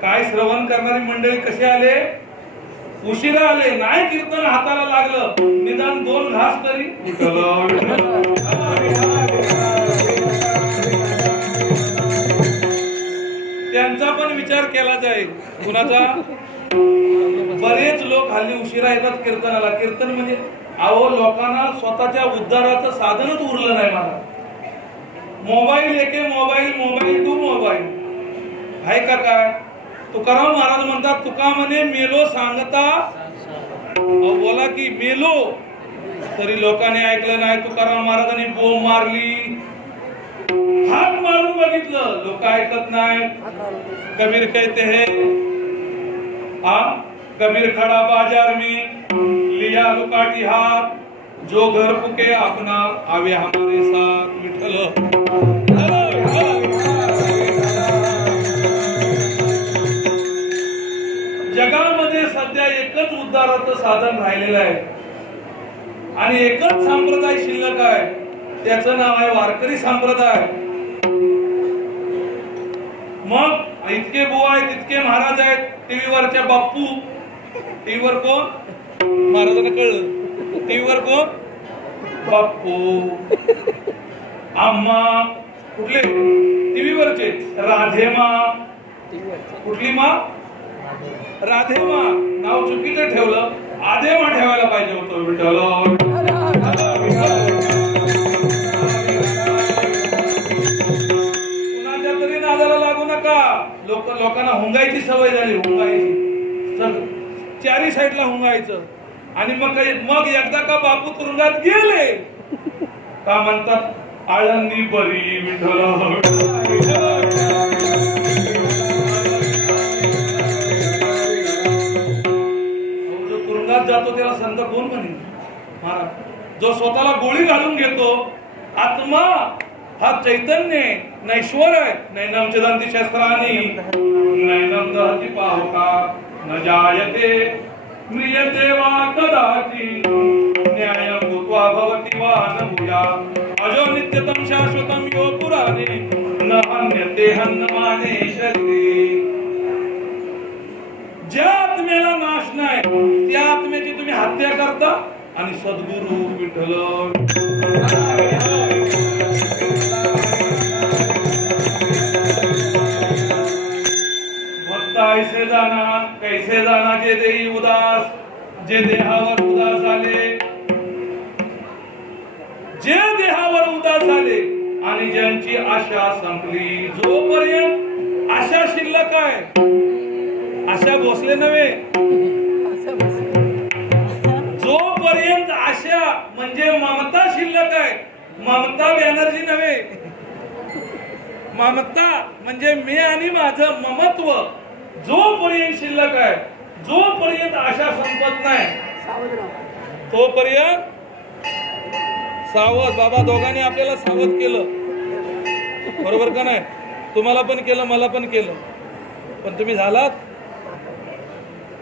काय श्रवण करणारी मंडळी कशी आले? उशिरा आले. नाही कीर्तन हाताला लागलं, निदान 2 घास तरी त्यांचा पण विचार केला जाईल. कुणाचा? बरेच लोक हल्ली उशिरा येतात कीर्तनाला. कीर्तन म्हणजे अहो लोकांना स्वतःच्या उद्धाराचं साधनच उरलं नाही. मला मोबाईल एके मोबाईल, मोबाईल टू मोबाईल आहे का काय? तुकाराम महाराज म्हणतात, तुका म्हणे मेलो सांगता. बोला की मेलो, तरी लोकांनी ऐकलं नाही. तुकाराम महाराजांनी बोंब मारली, हात मारून बघितलं, लोक ऐकत नाही. कबीर कहते हैं कबीर खड़ा बाजार में लिया लुकाटी हाथ, जो घर पुके अपना आवे हमारे साथ. विठ्ठल जगामध्ये सध्या एकच उद्धाराचं साधन राहिलेलं आहे आणि एकच संप्रदाय शिल्लक आहे. त्याचं नाव आहे वारकरी संप्रदाय. मग इतके बुवा आहेत, इतके महाराज आहेत. टीव्हीवरच्या बाप्पू, टीव्हीवर कोण? महाराजांना कळलं. टीव्हीवर कोण? बाप्पू. आम्हा कुठले? टीव्हीवरचे. राधेमा. कुठली मा? राधेमा. नाव चुकीचं ठेवलं, आधेमा ठेवायला पाहिजे होतं. विठ्ठल कुणाच्या तरी नादाला लागू नका. लोकांना हुंगायची सवय झाली. हुंगायची, चारी साईडला हुंगायचं. आणि मग एकदा का बापू तुरुंगात गेले का म्हणतात आळंदी बरी. विठ्ठल जातो त्याला संत कोण म्हणे? महाराज. जो स्वतःला गोळी घालून घेतो, आत्मा हा चैतन्य नैश्वर आहे. नैनम चदंती शस्त्रानी नैनम दहती पावका न जायते म्रियते वा कदाचि न्यायं भूत्वा भवति वा न भूया अजो नित्यतम शाश्वतम यो पुराणे न हन्यते हन्यमाने शरीरे. ज्या आत्म्याला नाश नाही त्या आत्म्याची तुम्ही हत्या करता. आणि सद्गुरु विठ्ठल भक्त ऐसे जाना कैसे जाना जे देही उदास, जे देहावर उदास झाले, जे देहावर उदास झाले आणि ज्यांची आशा संपली. जोपर्यंत आशा शिल्लक आहे, आशा भोसले नव्हे, जोपर्यंत आशा म्हणजे ममता शिल्लक आहे, ममता बॅनर्जी नव्हे, ममता म्हणजे मी आणि माझं ममत्व जोपर्यंत शिल्लक आहे, जोपर्यंत आशा संपत नाही तोपर्यंत सावध. बाबा दोघांनी आपल्याला सावध केलं, बरोबर का नाही? तुम्हाला पण केलं, मला पण केलं, पण तुम्ही झालात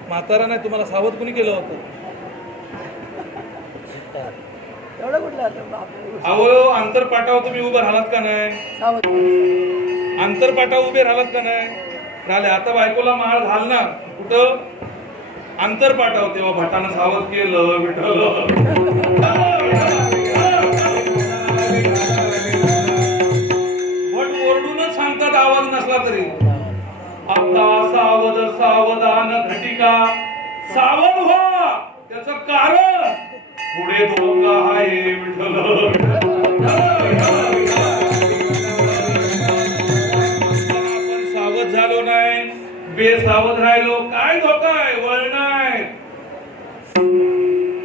म्हातारा नाही. तुम्हाला सावध कुणी केलं होतं? अहो आंतरपाटावर तुम्ही उभे राहिलात का नाही? आंतरपाटावर उभे राहिलात का नाही? राहिले. आता बायकोला माळ घालणार कुठं? आंतरपाटावर. तेव्हा भटानं सावध केलं. विठ्ठल भट ओरडूनच सांगतात आवाज नसला तरी. आता सावध सावधान घटिका, सावध व्हा. त्याचं कारण पुढे धोका आहे. विठ्ठल आपण सावध झालो नाही, बेसावध राहिलो, काय धोका आहे? वळण आहे.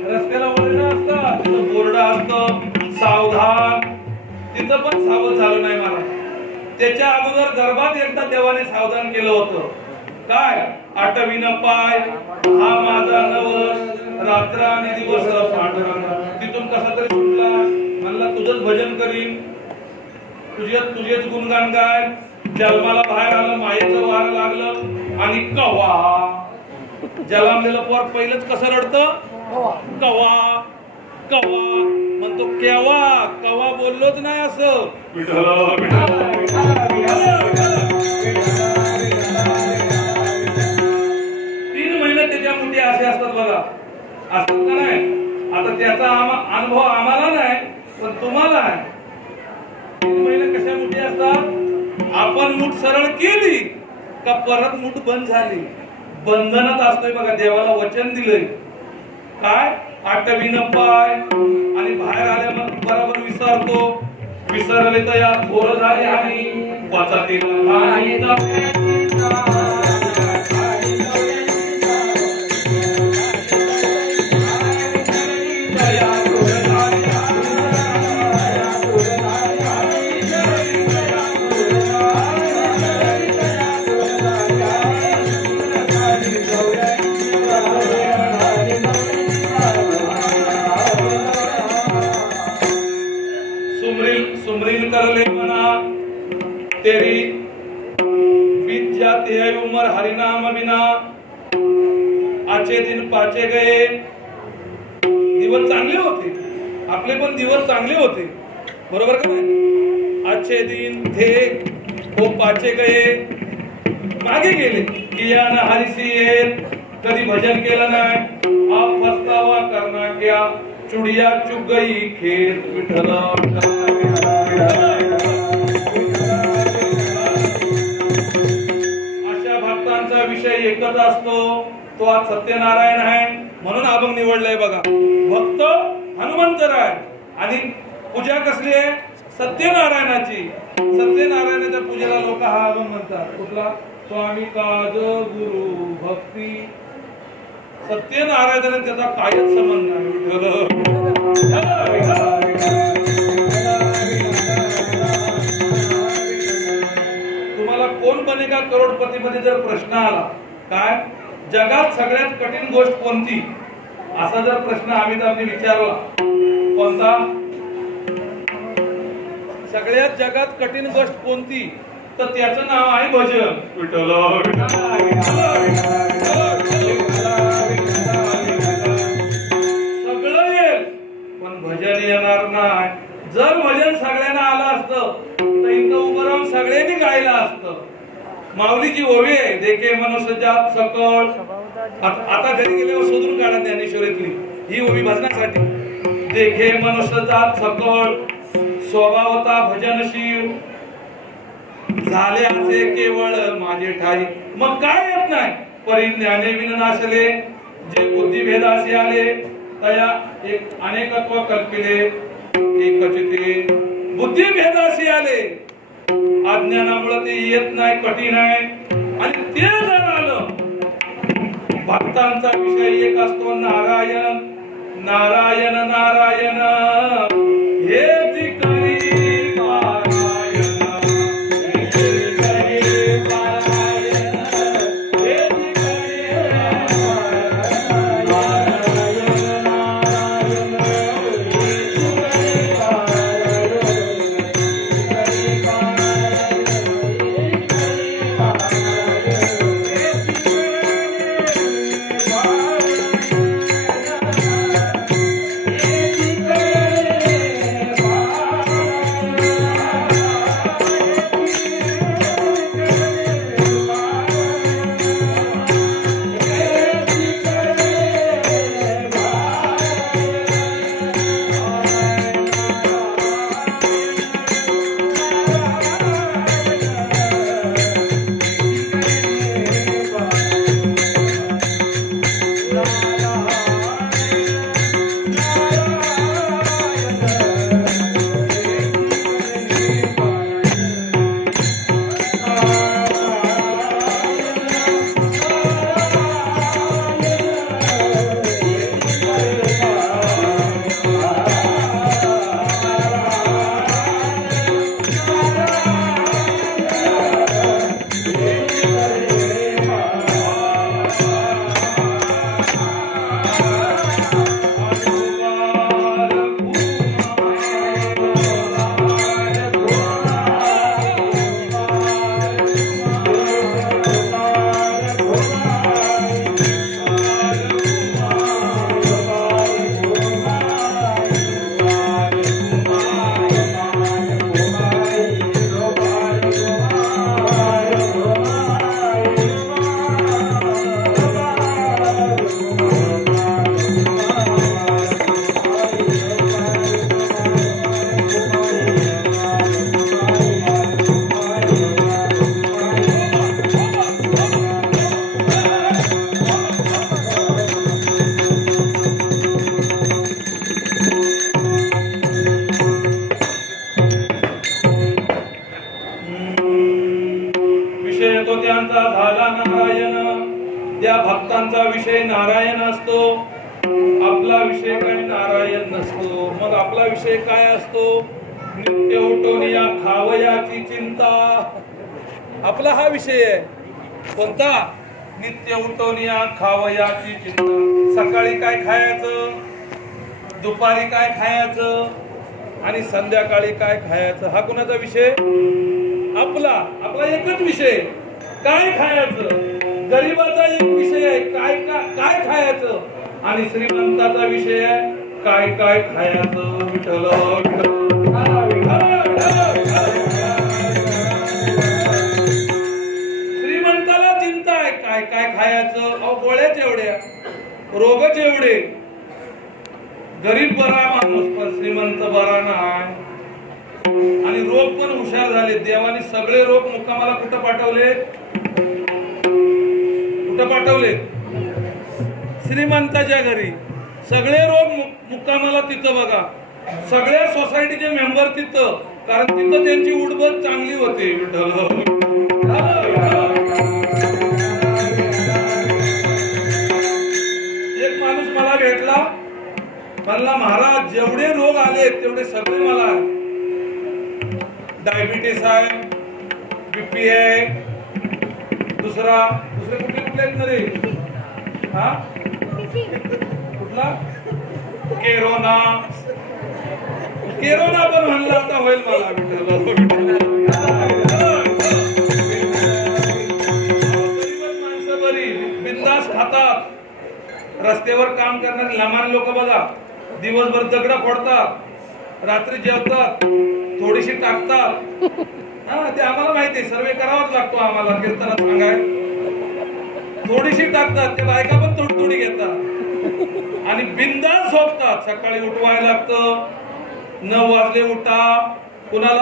रस्त्याला वळण असतात, तिथं बोर्ड असतं सावधान, तिथं पण सावध झालो नाही. मला त्याच्या अगोदर गर्भात एकदा देवाने सावधान केलं होतं. काय? आठवीन पाय हा माझा नवस, रात्र आणि दिवस पांडुरंगा. तिथून कसा तरी सुटला, म्हणला तुझंच भजन करीन, तुझेच गुणगान गाय. जन्माला बाहेर आलं, मायेचं वारं लागलं आणि कवा जन्मलेलं पोर पहिलंच कसं रडतं? कवा कवा म्हणतो. केव्हा कवा बोललोच नाही असं. तीन महिने त्याच्या मुठी असे असतात बघा, असतात का नाही? आता त्याचा अनुभव आम्हाला नाही, पण तुम्हाला आहे. 3 महिने कशा मुठी असतात? आपण मूठ सरळ केली का परत मूठ बंद झाली, बंधनात असतोय बघा. देवाला वचन दिलंय काय? आठवीन पाय आणि बाहेर आल्या मग बरोबर विसरतो. विसरले तर या थोर झाले आणि वाचातील सुमरीन कर ले मना तेरी बीत जाती है उम्र हरिनाम बिना. आजचे दिन पाचे गए. दिवस चांगले होते, आपले पण दिवस चांगले होते, बरोबर का नाही? आजचे दिन थे वो पाचे गए, मागे गेले. किया ना हरिसी कधी भजन केलं नाही. आप पछतावा करना क्या, चुडिया चुग गई खेत. विठ्ठल अशा भक्तांचा विषय एकच असतो, तो आज सत्यनारायण आहे. म्हणून अभंग निवडलाय बघा. भक्त हनुमंतराय आणि पूजा कसली आहे? सत्यनारायणाची. सत्यनारायणाच्या पूजेला लोक हा अभंग म्हणतात. कुठला? स्वामी काज गुरु भक्ती. सत्यनारायण त्याचा कायच संबंध नाही. तुम्हाला कोण बनेगा करोडपती मध्ये जर प्रश्न आला, काय जगात सगळ्यात कठीण गोष्ट कोणती, असा जर प्रश्न अमिताभने विचारला, कोणता? सगळ्यात जगात कठीण गोष्ट कोणती, तर त्याचं नाव आहे भजन. विठ्ठल सगळं येईल पण भजन येणार नाही. जर भजन सगळ्यांना आलं असतं तर इथं उभं राहून सगळ्यांनी गायला असतं. माऊलीची ओवी आहे, देखे मनुष्य जात सकळ. आता घरी गेल्यावर शोधून काढा ज्ञानेश्वरीतली ही ओवी भजनासाठी. देखे मनुष्य जात सकळ, स्वभावता भजनशील. झाले असे केवळ माझे ठाई. मग काय येत नाही? परी ज्ञाने विन नाशले, जे बुद्धिभेदासी आले तया एक अनेकत्व कल्पिले. एकच ते बुद्धिभेदासी आले, अज्ञानामुळे ते येत नाही, कठीण आहे. आणि ते जर आलं, भक्तांचा विषय एक असतो नारायण नारायण नारायण. हेच करी आपला विषय काय नारायण नसतो. मग आपला विषय काय असतो? नित्य उठून या खावयाची चिंता. आपला हा विषय आहे. कोणता? नित्य उठून या खावयाची चिंता. सकाळी काय खायचं, दुपारी काय खायचं आणि संध्याकाळी काय खायचं, हा कोणाचा विषय? आपला एकच विषय, काय खायचं. गरीबाचा एक विषय आहे, काय खायचं. आणि श्रीमंताचा विषय आहे, काय खायचं. विठ्ठल श्रीमंताला चिंता आहे, काय खायचं. अहो गोळ्याच एवढ्या, रोगच एवढे. गरीब बरा माणूस पण श्रीमंत बरा नाही. आणि रोग पण हुशार झाले. देवाने सगळे रोग मुक्कामाला कुठं पाठवले? श्रीमंताच्या घरी. सगळे रोग मुक्कामाला तिथं बघा. सगळ्या सोसायटीचे मेंबर तिथं, कारण तिथं त्यांची उडबत चांगली होती. एक माणूस मला भेटला, म्हणला महाराज जेवढे रोग आले तेवढे सगळे मला आहे. डायबिटीस आहे, बीपी आहे, दुसरे कुठले आहेत ना रे? हा कुठला? केरोना पण म्हणला आता होईल मला. माणसं बरी बिंदास खातात. रस्त्यावर काम करणारे लहान लोक बघा, दिवसभर दगड फोडतात, रात्री जेवतात, थोडीशी टाकतात. हा ते आम्हाला माहिती आहे, सर्वे करावाच लागतो आम्हाला. कीर्तनात सांगाय थोडीशी टाकतात, ते बायका पण थोडी घेतात आणि बिंदास झोपतात. सकाळी उठवायला लागतं, 9 वाजले उठा, कुणाला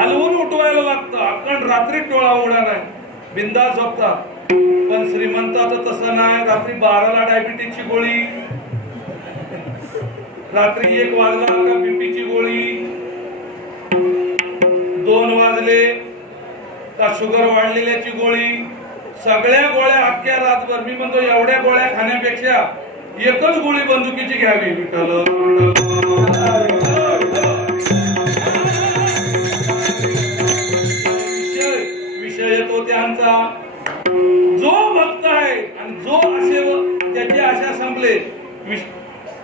हलवून उठवायला लागतं. अखंड रात्री डोळा उघडा नाही, बिंदास झोपतात. पण श्रीमंताचं तसं नाही. रात्री 12ला डायबिटीसची गोळी, रात्री 1 वाजला का बीपीची गोळी, 2 वाजले का शुगर वाढलेल्याची गोळी. सगळ्या गोळ्या अख्ख्या रातभर. मी म्हणतो एवढ्या गोळ्या खाण्यापेक्षा एकच गोळी बंदुकीची घ्यावी. विठ्ठल विषय तो त्यांचा. जो भक्त आहे आणि जो त्याची आशा संपले,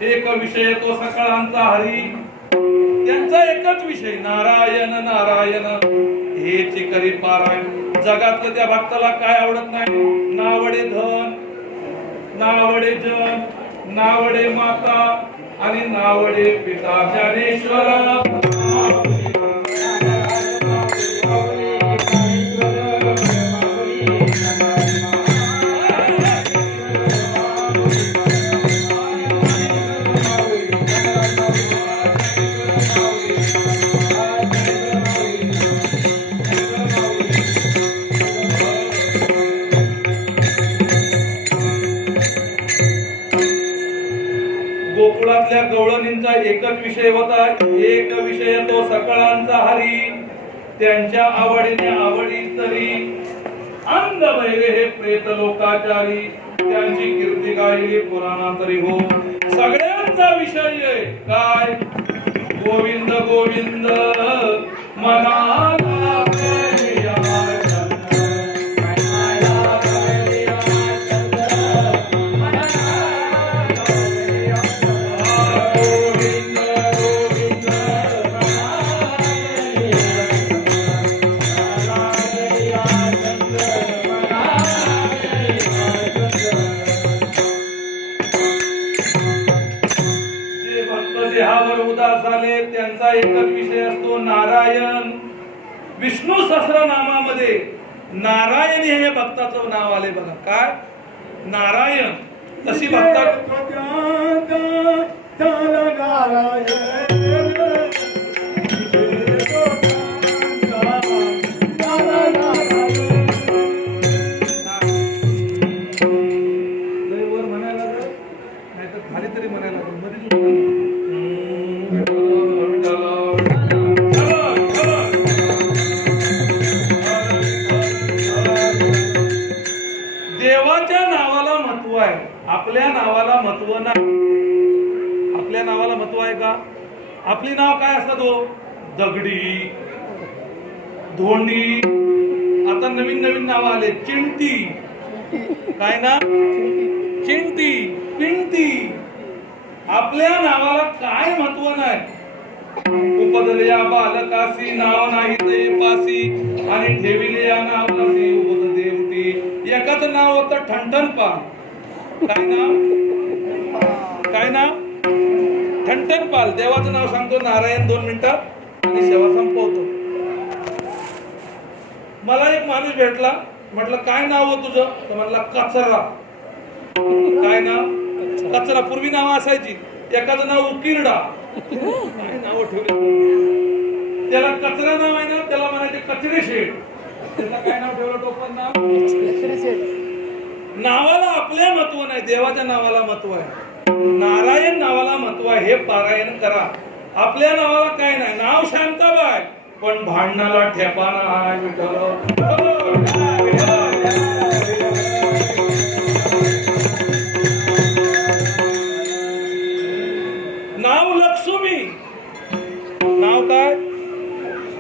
एक विषय तो सकाळांचा हरी. त्यांचा एकच विषय नारायण नारायण हेची करी पारायण. जगातलं त्या भक्ताला काय आवडत नाही? नावडे धन, नावडे जन, नावडे माता आणि नावडे पिता. ज्ञानेश्वर गोकुळातल्या गवळणींचा एकच विषय होता. एक विषय तो सकाळांचा हरी. त्यांच्या आवडीने आवडी तरी अंध बैरे हे प्रेत लोकाचारी. त्यांची कीर्ती गायली पुराणा तरी हो. सगळ्यांचा विषय आहे काय? गोविंद गोविंद मनाला त्यांचा एकच विषय असतो नारायण. विष्णू सहस्रनामामध्ये नारायण हे भक्ताचं नाव आले बघा. काय? नारायण. तशी भक्ता म्हणायला नाही तर खाली तरी म्हणायला आपल्या नावाला महत्व महत्व नाही. आपल्या नावाला महत्व आहे का? आपली नाव काय असतात हो? दगडी, धोंडी, आता नवीन नवीन नाव आले, चिंटी. काय ना? चिंटी, पिंटी. आपल्या नावाला काय महत्व नाही. उपदल्या बालकासी नाव नाही ते पासी आणि ठेविले या नावासी उपद देवती. एकाच नाव होतं ठणठणपाल. काय नाव? काय नाव? ठणठणपाल. देवाचं नाव सांगतो नारायण 2 मिनिटात आणि सेवा संपवतो. मला एक माणूस भेटला, म्हटलं काय नाव हो तुझं? तर म्हणला कचरा. काय नाव? कचरा. पूर्वी नाव असायची, एखादं नाव उकिरडा. काय नाव ठेवलं त्याला? कचरा नाव आहे ना, त्याला म्हणायचे कचरे शेठ. त्याला काय नाव ठेवलं? टोपण नाव. नावाला आपल्या महत्व नाही, देवाच्या नावाला महत्व आहे. नारायण नावाला महत्व आहे. हे पारायण करा. आपल्या नावाला काय नाही. नाव शांताबाई, पण भांडणाला ठेपाना आहे. नाव लक्ष्मी. नाव काय?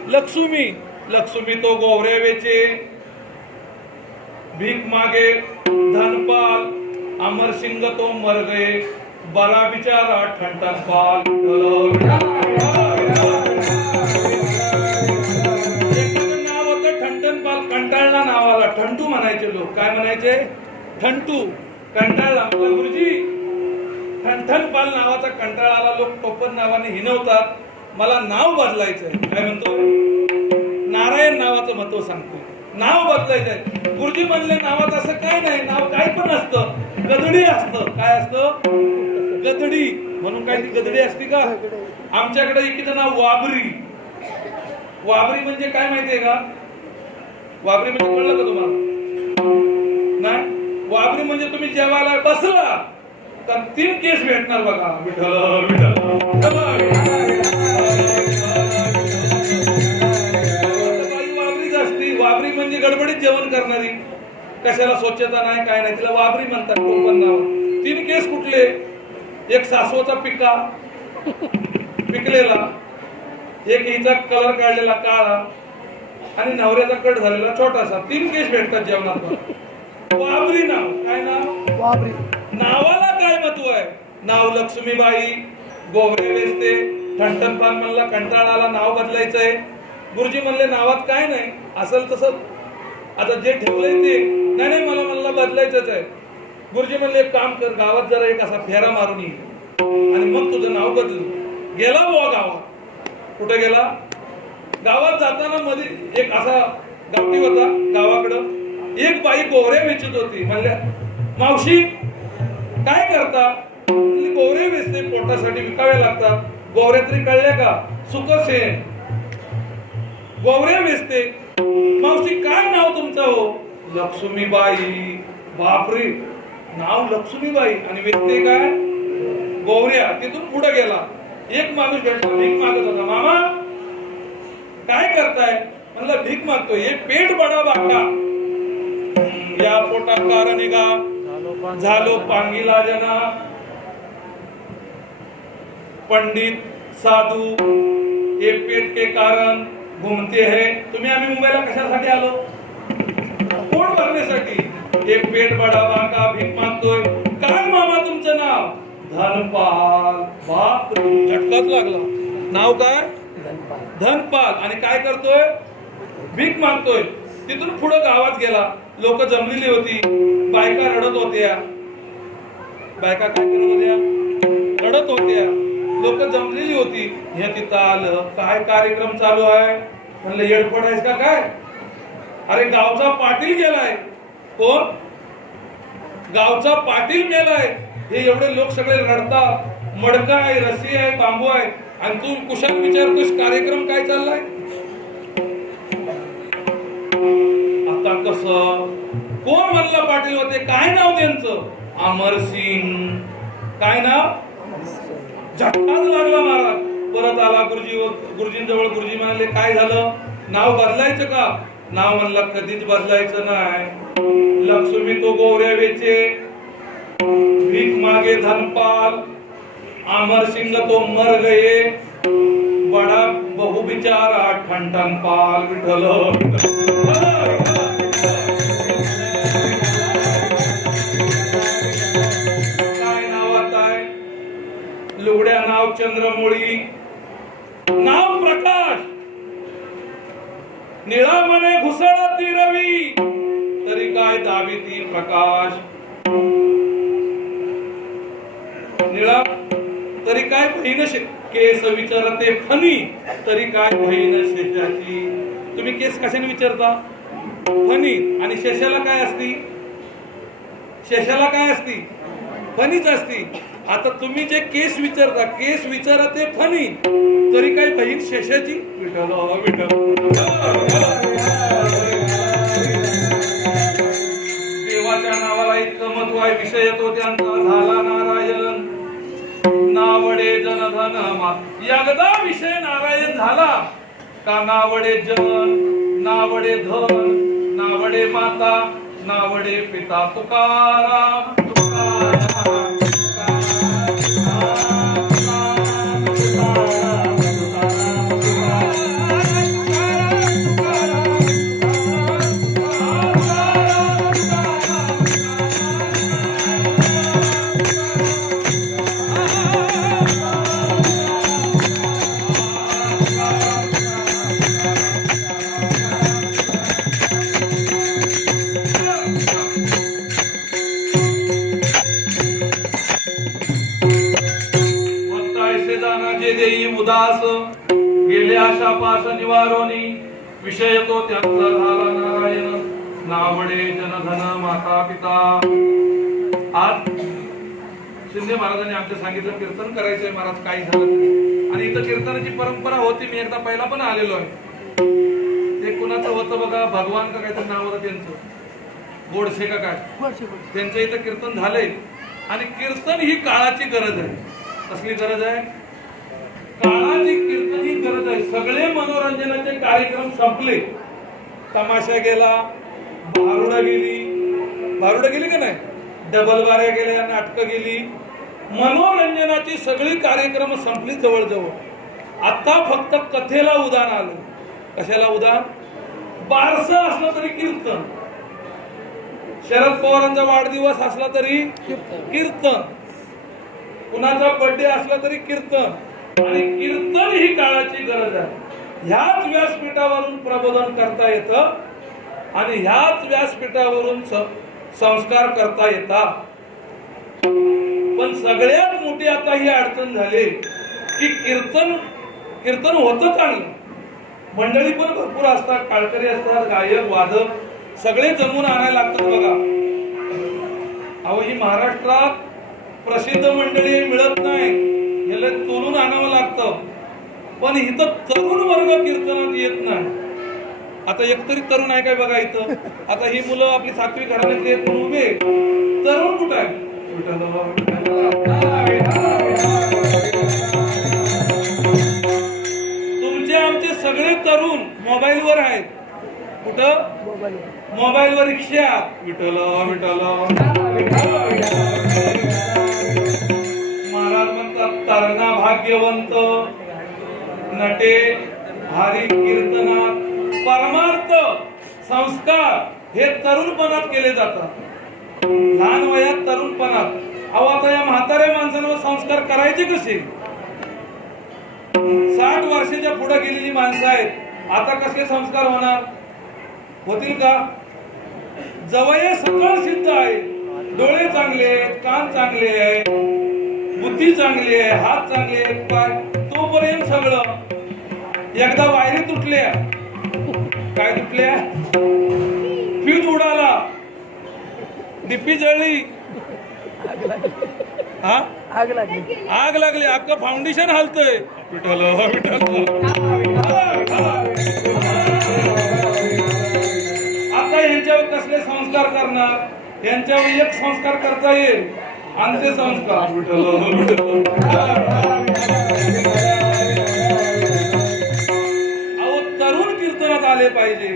लक्ष्मी. लक्ष्मी तो गोवरे वेचे, भीक मागे धनपाल. अमरसिंग तो मर गए, बरा बिचारा ठणठणपाल. नाव होतं ठणठणपाल. कंटाळला नावाला. ठंटू म्हणायचे लोक. काय म्हणायचे? ठंटू. कंटाळला. गुरुजी ठणठणपाल नावाचा कंटाळाला लोक टोपण नावाने हिनवतात. मला नाव बदलायचंय. काय म्हणतो? नारायण नावाचं महत्व सांगतो. नाव बदलायचंय. गुरुजी म्हणले नावात असं काय नाही. नाव काय पण असतं. गदडी असतं. काय असतं? गदडी. म्हणून काय ती गदडी असते का? आमच्याकडे एकीचं नाव वाबरी. वाबरी म्हणजे काय माहितीये का? वाबरी म्हणजे कळलं का तुम्हाला? नाही. वाबरी म्हणजे तुम्ही जेवायला बसला तर 3 केस भेटणार बघा. विठ्ठल विठ्ठल. वाबरीच असती. वाबरी म्हणजे गडबडीत जेवण करणारी. कशाला स्वच्छता नाही, काय नाही, तिला वाबरी म्हणतात. टोपण नाव. 3 केस कुठले? एक सासवचा पिका पिकलेला, एक हिचा कलर काढलेला काळा आणि नवऱ्याचा कट झालेला छोटासा. 3 केस भेटतात जेवणात. वाबरी नाव. काय नाव? वाबरी. नावाला काय महत्व आहे? नाव लक्ष्मीबाई, गोवरे वेचते. ठणठणपाल म्हणला कंटाळाला नाव बदलायचंय. गुरुजी म्हणले नावात काय नाही, असेल तसं आता जे ठेवलंय ते. नाही मला म्हणला बदलायचंच आहे. गुरुजी म्हणले एक काम कर, गावात जरा एक असा फेरा मारून ये आणि मग तुझं नाव बदलू. गेला बुवा गावात. कुठे गेला? गावात जाताना मध्ये एक असा गावठी होता गावाकडं. एक बाई गोवरे वेचत होती. म्हणल्या मावशी काय करता? गोवरे वेचते, पोटासाठी विकावे लागतात. गोवऱ्या तरी कळल्या का? सुकं शेण. गोवरे वेचते. मावशी काय नाव तुमचं हो? लक्ष्मीबाई. बापरे, नाव लक्ष्मीबाई आणि वेचते काय? गोवऱ्या. तिथून पुढे गेला. एक माणूस भेटला, भीक मागत होता. मामा काय करताय? म्हणलं भीक मागतोय. एक पेट बडा बाका, या पोटा कारण का झालो पांगिला जना. पंडित साधू ये पेट के कारण घूमते हैं. तुम्ही आम्ही मुंबईला कशासाठी आलो? पोट भरण्यासाठी. एक पेट बडा बाका, भीक मागतोय. काय मामा तुमचं नाव? धनपाल. बाप रे, झटकाच लागला. नाव काय? धनपाल. आणि काय करतोय? भीक मागतोय. तिथून पुढे गावात गेला. लोक जमलेली होती. बायका रडत होत्या. बायका काय करत होत्या? रडत होत्या. लोक जमलेली होती. हे तिथं आलं. काय कार्यक्रम चालू आहे? म्हणलं येडपड आहेस का काय? अरे गावचा पाटील गेलाय. कोण? गावचा पाटील मेलाय. हे एवढे लोक सगळे रडतात. मडका आहे, रस्सी आहे, बांबू आहे आणि तू कुशाल विचारतोस कार्यक्रम काय चाललाय? आता कसं? कोण म्हणलं पाटील होते? काय नाव त्यांचं? अमरसिंग. काय नाव? झटकाच लागला महाराज. परत आला गुरुजींजवळ. गुरुजी म्हणाले काय झालं? नाव बदलायचं का? नाव म्हणलं कधीच बदलायचं नाही. लक्ष्मी तो गोवऱ्या वेचे, भीक मागे धनपाल, अमर सिंह तो मर गए, बड़ा बहु बिचारा ठन ठन पाल. विठ्ठल काय नावात आहे? लुगड्या नाव चंद्रमोळी, नाव प्रकाश, निळा मने घुसळती रवी, तरी काय दाविती प्रकाश. निळा तरी काय बहीण केस विचारते फणी, तरी काय बहीण शेषाची. तुम्ही केस कशाने विचारता? फणी. आणि शेषाला काय असती? शेषाला काय असती? फणीच असती. आता तुम्ही जे केस विचारता, केस विचारते फणी, तरी काय बहीण शेषाची. विठ्ठल विठ्ठल. देवाच्या नावाला इतकं महत्व आहे. विषय तो त्यांचा झाला नारायण, नावडे जनधन मा. एकदा विषय नारायण झाला का नावडे जन, नावडे धन, नावडे माता, नावडे पिता. तुकाराम तुकाराम. उदास गेले आशा पाश निवारोनी. विषय तो त्यांचा झाला नारायण, नावडे जनधन माता पिता. आज शिंदे महाराजांनी आमच्या सांगितलं कीर्तन करायचंय महाराज, काही झालं नाही. आणि इथं कीर्तनाची परंपरा होती. मी एकदा पहिला पण आलेलो आहे. ते कुणाचं होतं बघा, भगवान का काहीतरी नाव होतं त्यांचं, गोडसे का काय, त्यांचं इथं कीर्तन झालंय. आणि कीर्तन ही काळाची गरज आहे. कसली गरज आहे? काळाची कीर्तन ही गरज आहे. सगळे मनोरंजनाचे कार्यक्रम संपले. तमाशा गेला, भारुडा गेली का नाही, डबल बाऱ्या गेल्या, नाटकं गेली. मनोरंजनाची सगळी कार्यक्रम संपली जवळजवळ. आता फक्त कथेला उदान आलं. कशाला उदान? बारसं असलं तरी कीर्तन, शरद पवारांचा वाढदिवस असला तरी कीर्तन, कुणाचा बर्थडे असला तरी कीर्तन. आणि कीर्तन ही काळाची गरज आहे. ह्याच व्यासपीठावरून प्रबोधन करता येतं आणि ह्याच व्यासपीठावरून संस्कार करता येतात. पण सगळ्यात मोठी आता ही अडचण झाली की कीर्तन होतं चांगलं, मंडळी पण भरपूर असतात, काळकरी असतात, गायक वादक सगळे जमून आणायला लागतात बघा. अहो ही महाराष्ट्रात प्रसिद्ध मंडळी मिळत नाही, याला तोलून आणावं लागतं. पण इथं तरुण वर्ग कीर्तनात येत नाही. आता एकतरी तरुण आहे काय बघा इथं. आता ही मुलं आपली 7वी घराण्यातली आहेत म्हणून उभे, तरुण कुठं आहे? तुमचे आमचे सगळे तरुण मोबाईलवर आहेत. कुठं? मोबाईलवर रिक्षा. विठ्ठल विठ्ठल. महाराज म्हणतात तरणा भाग्यवंत, नटे भारी कीर्तनात. परमार्थ संस्कार हे तरुणपणात केले जातात, लहान वयात तरुणपणात. अहो आता या म्हाताऱ्या माणसांवर संस्कार करायचे कसे? 60 वर्षाच्या पुढे गेलेली माणसं आहेत, आता कसले संस्कार होणार? होतील का? जवळ सगळं सिद्ध आहे, डोळे चांगले आहेत, कान चांगले आहेत, बुद्धी चांगली आहे, हात चांगले आहेत, पाय, तोपर्यंत सगळं. एकदा वायरी तुटल्या, काय तुटल्या? फ्यूज उडाला, डिप्पी जळली, आग लागली, अख्खं फाउंडेशन हलतोय. विठ्ठल विठ्ठल. आता यांच्यावर कसले संस्कार करणार? यांच्यावर एक संस्कार करता येईल, अंत्यसंस्कार. विठ्ठल विठ्ठल. अहो तरुण कीर्तनात आले पाहिजे,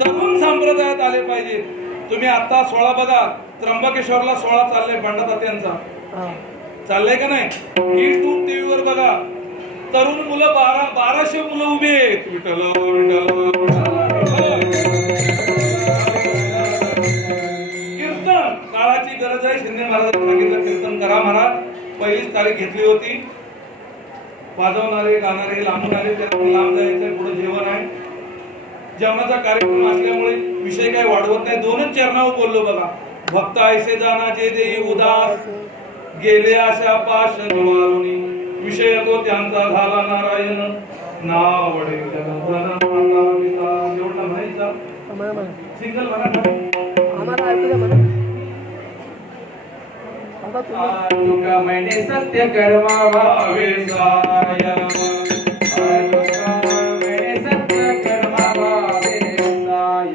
तरुण संप्रदायात आले पाहिजे. तुम्ही आता 16 बघा, त्र्यंबकेश्वरला 16 चाललंय बंडा तात्यांचा, चाललंय का नाही? ही टूर टीव्हीवर बघा, तरुण मुलं 1200 मुलं उभी आहेत. विठ्ठल कीर्तन काळाची गरज आहे. शिंदे महाराजांनी सांगितलं कीर्तन करा महाराज. पहिलीच तारीख घेतली होती. वाजवणारे गाणारे लांबून आले, त्यांना लांब जायचंय, पुढे जेवण आहे. जेवणाचा कार्यक्रम असल्यामुळे विषय काही वाढवत नाही. 2च चरणावर बोललो बघा. भक्त ऐसे जानाचे देई उदास, गेले आशा पाश निवारुनी, विषय तो त्यांचा झाला नारायण, नाव वडे एवढा म्हणायचा. सिंगल आम्हाला ऐकू द्या म्हणा. तुका मैंने सत्य कर्मा भावे साय, मैंने सत्य कर्मा भावे साय,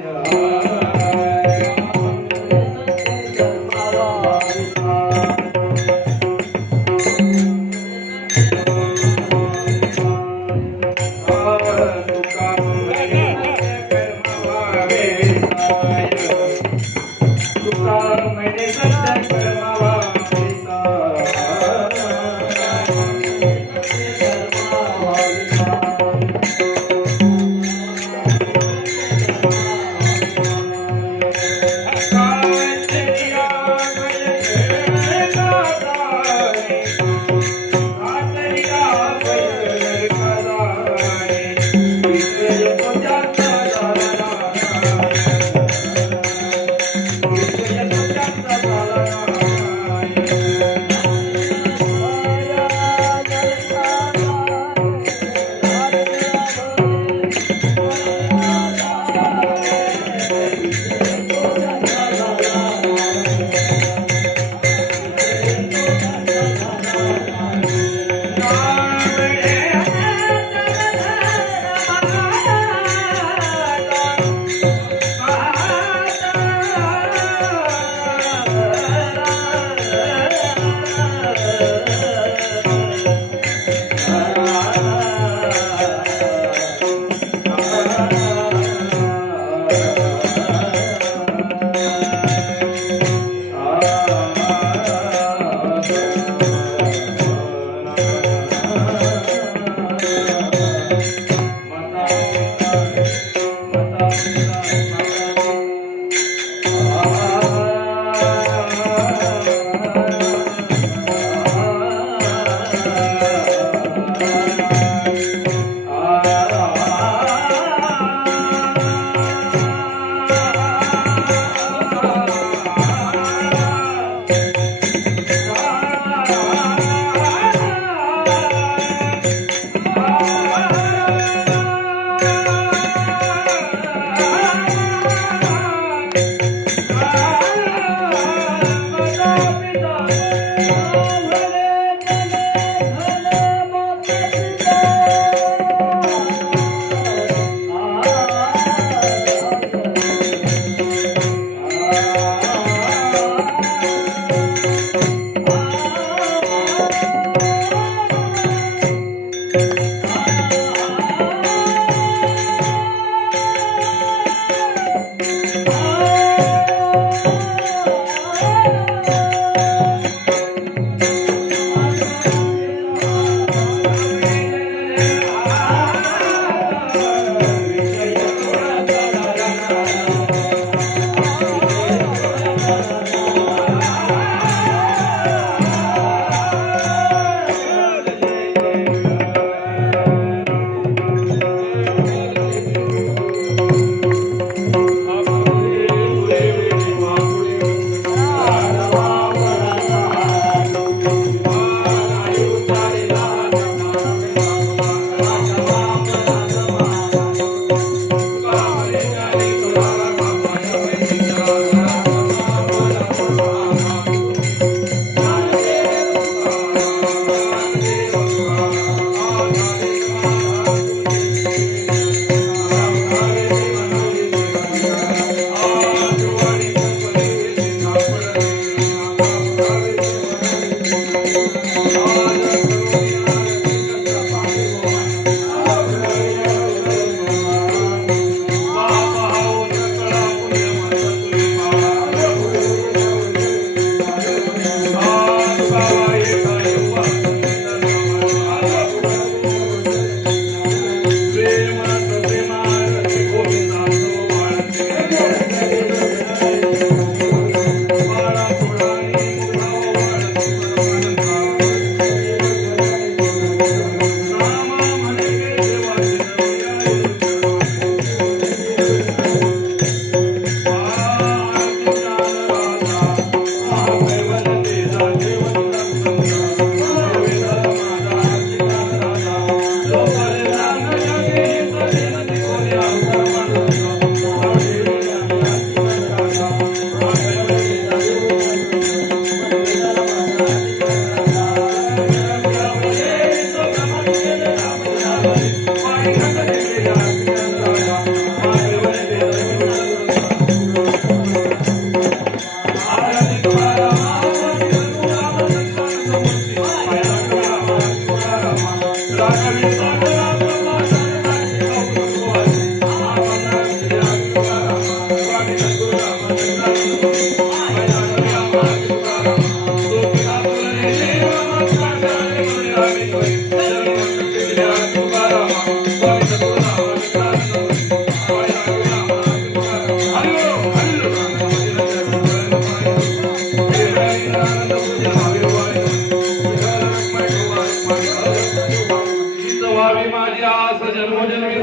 व्हावी माझी आस जन्मोजन्मी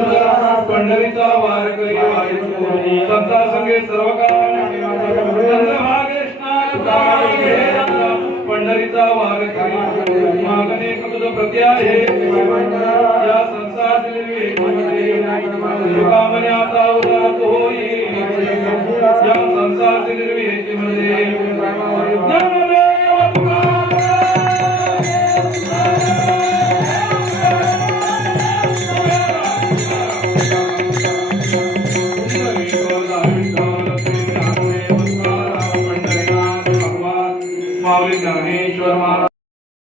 पंढरीचा वार करी संता संगे सर्व चंद्रभागे स्नान पंढरीचा वार करी मागणे तुझ प्रत्याहे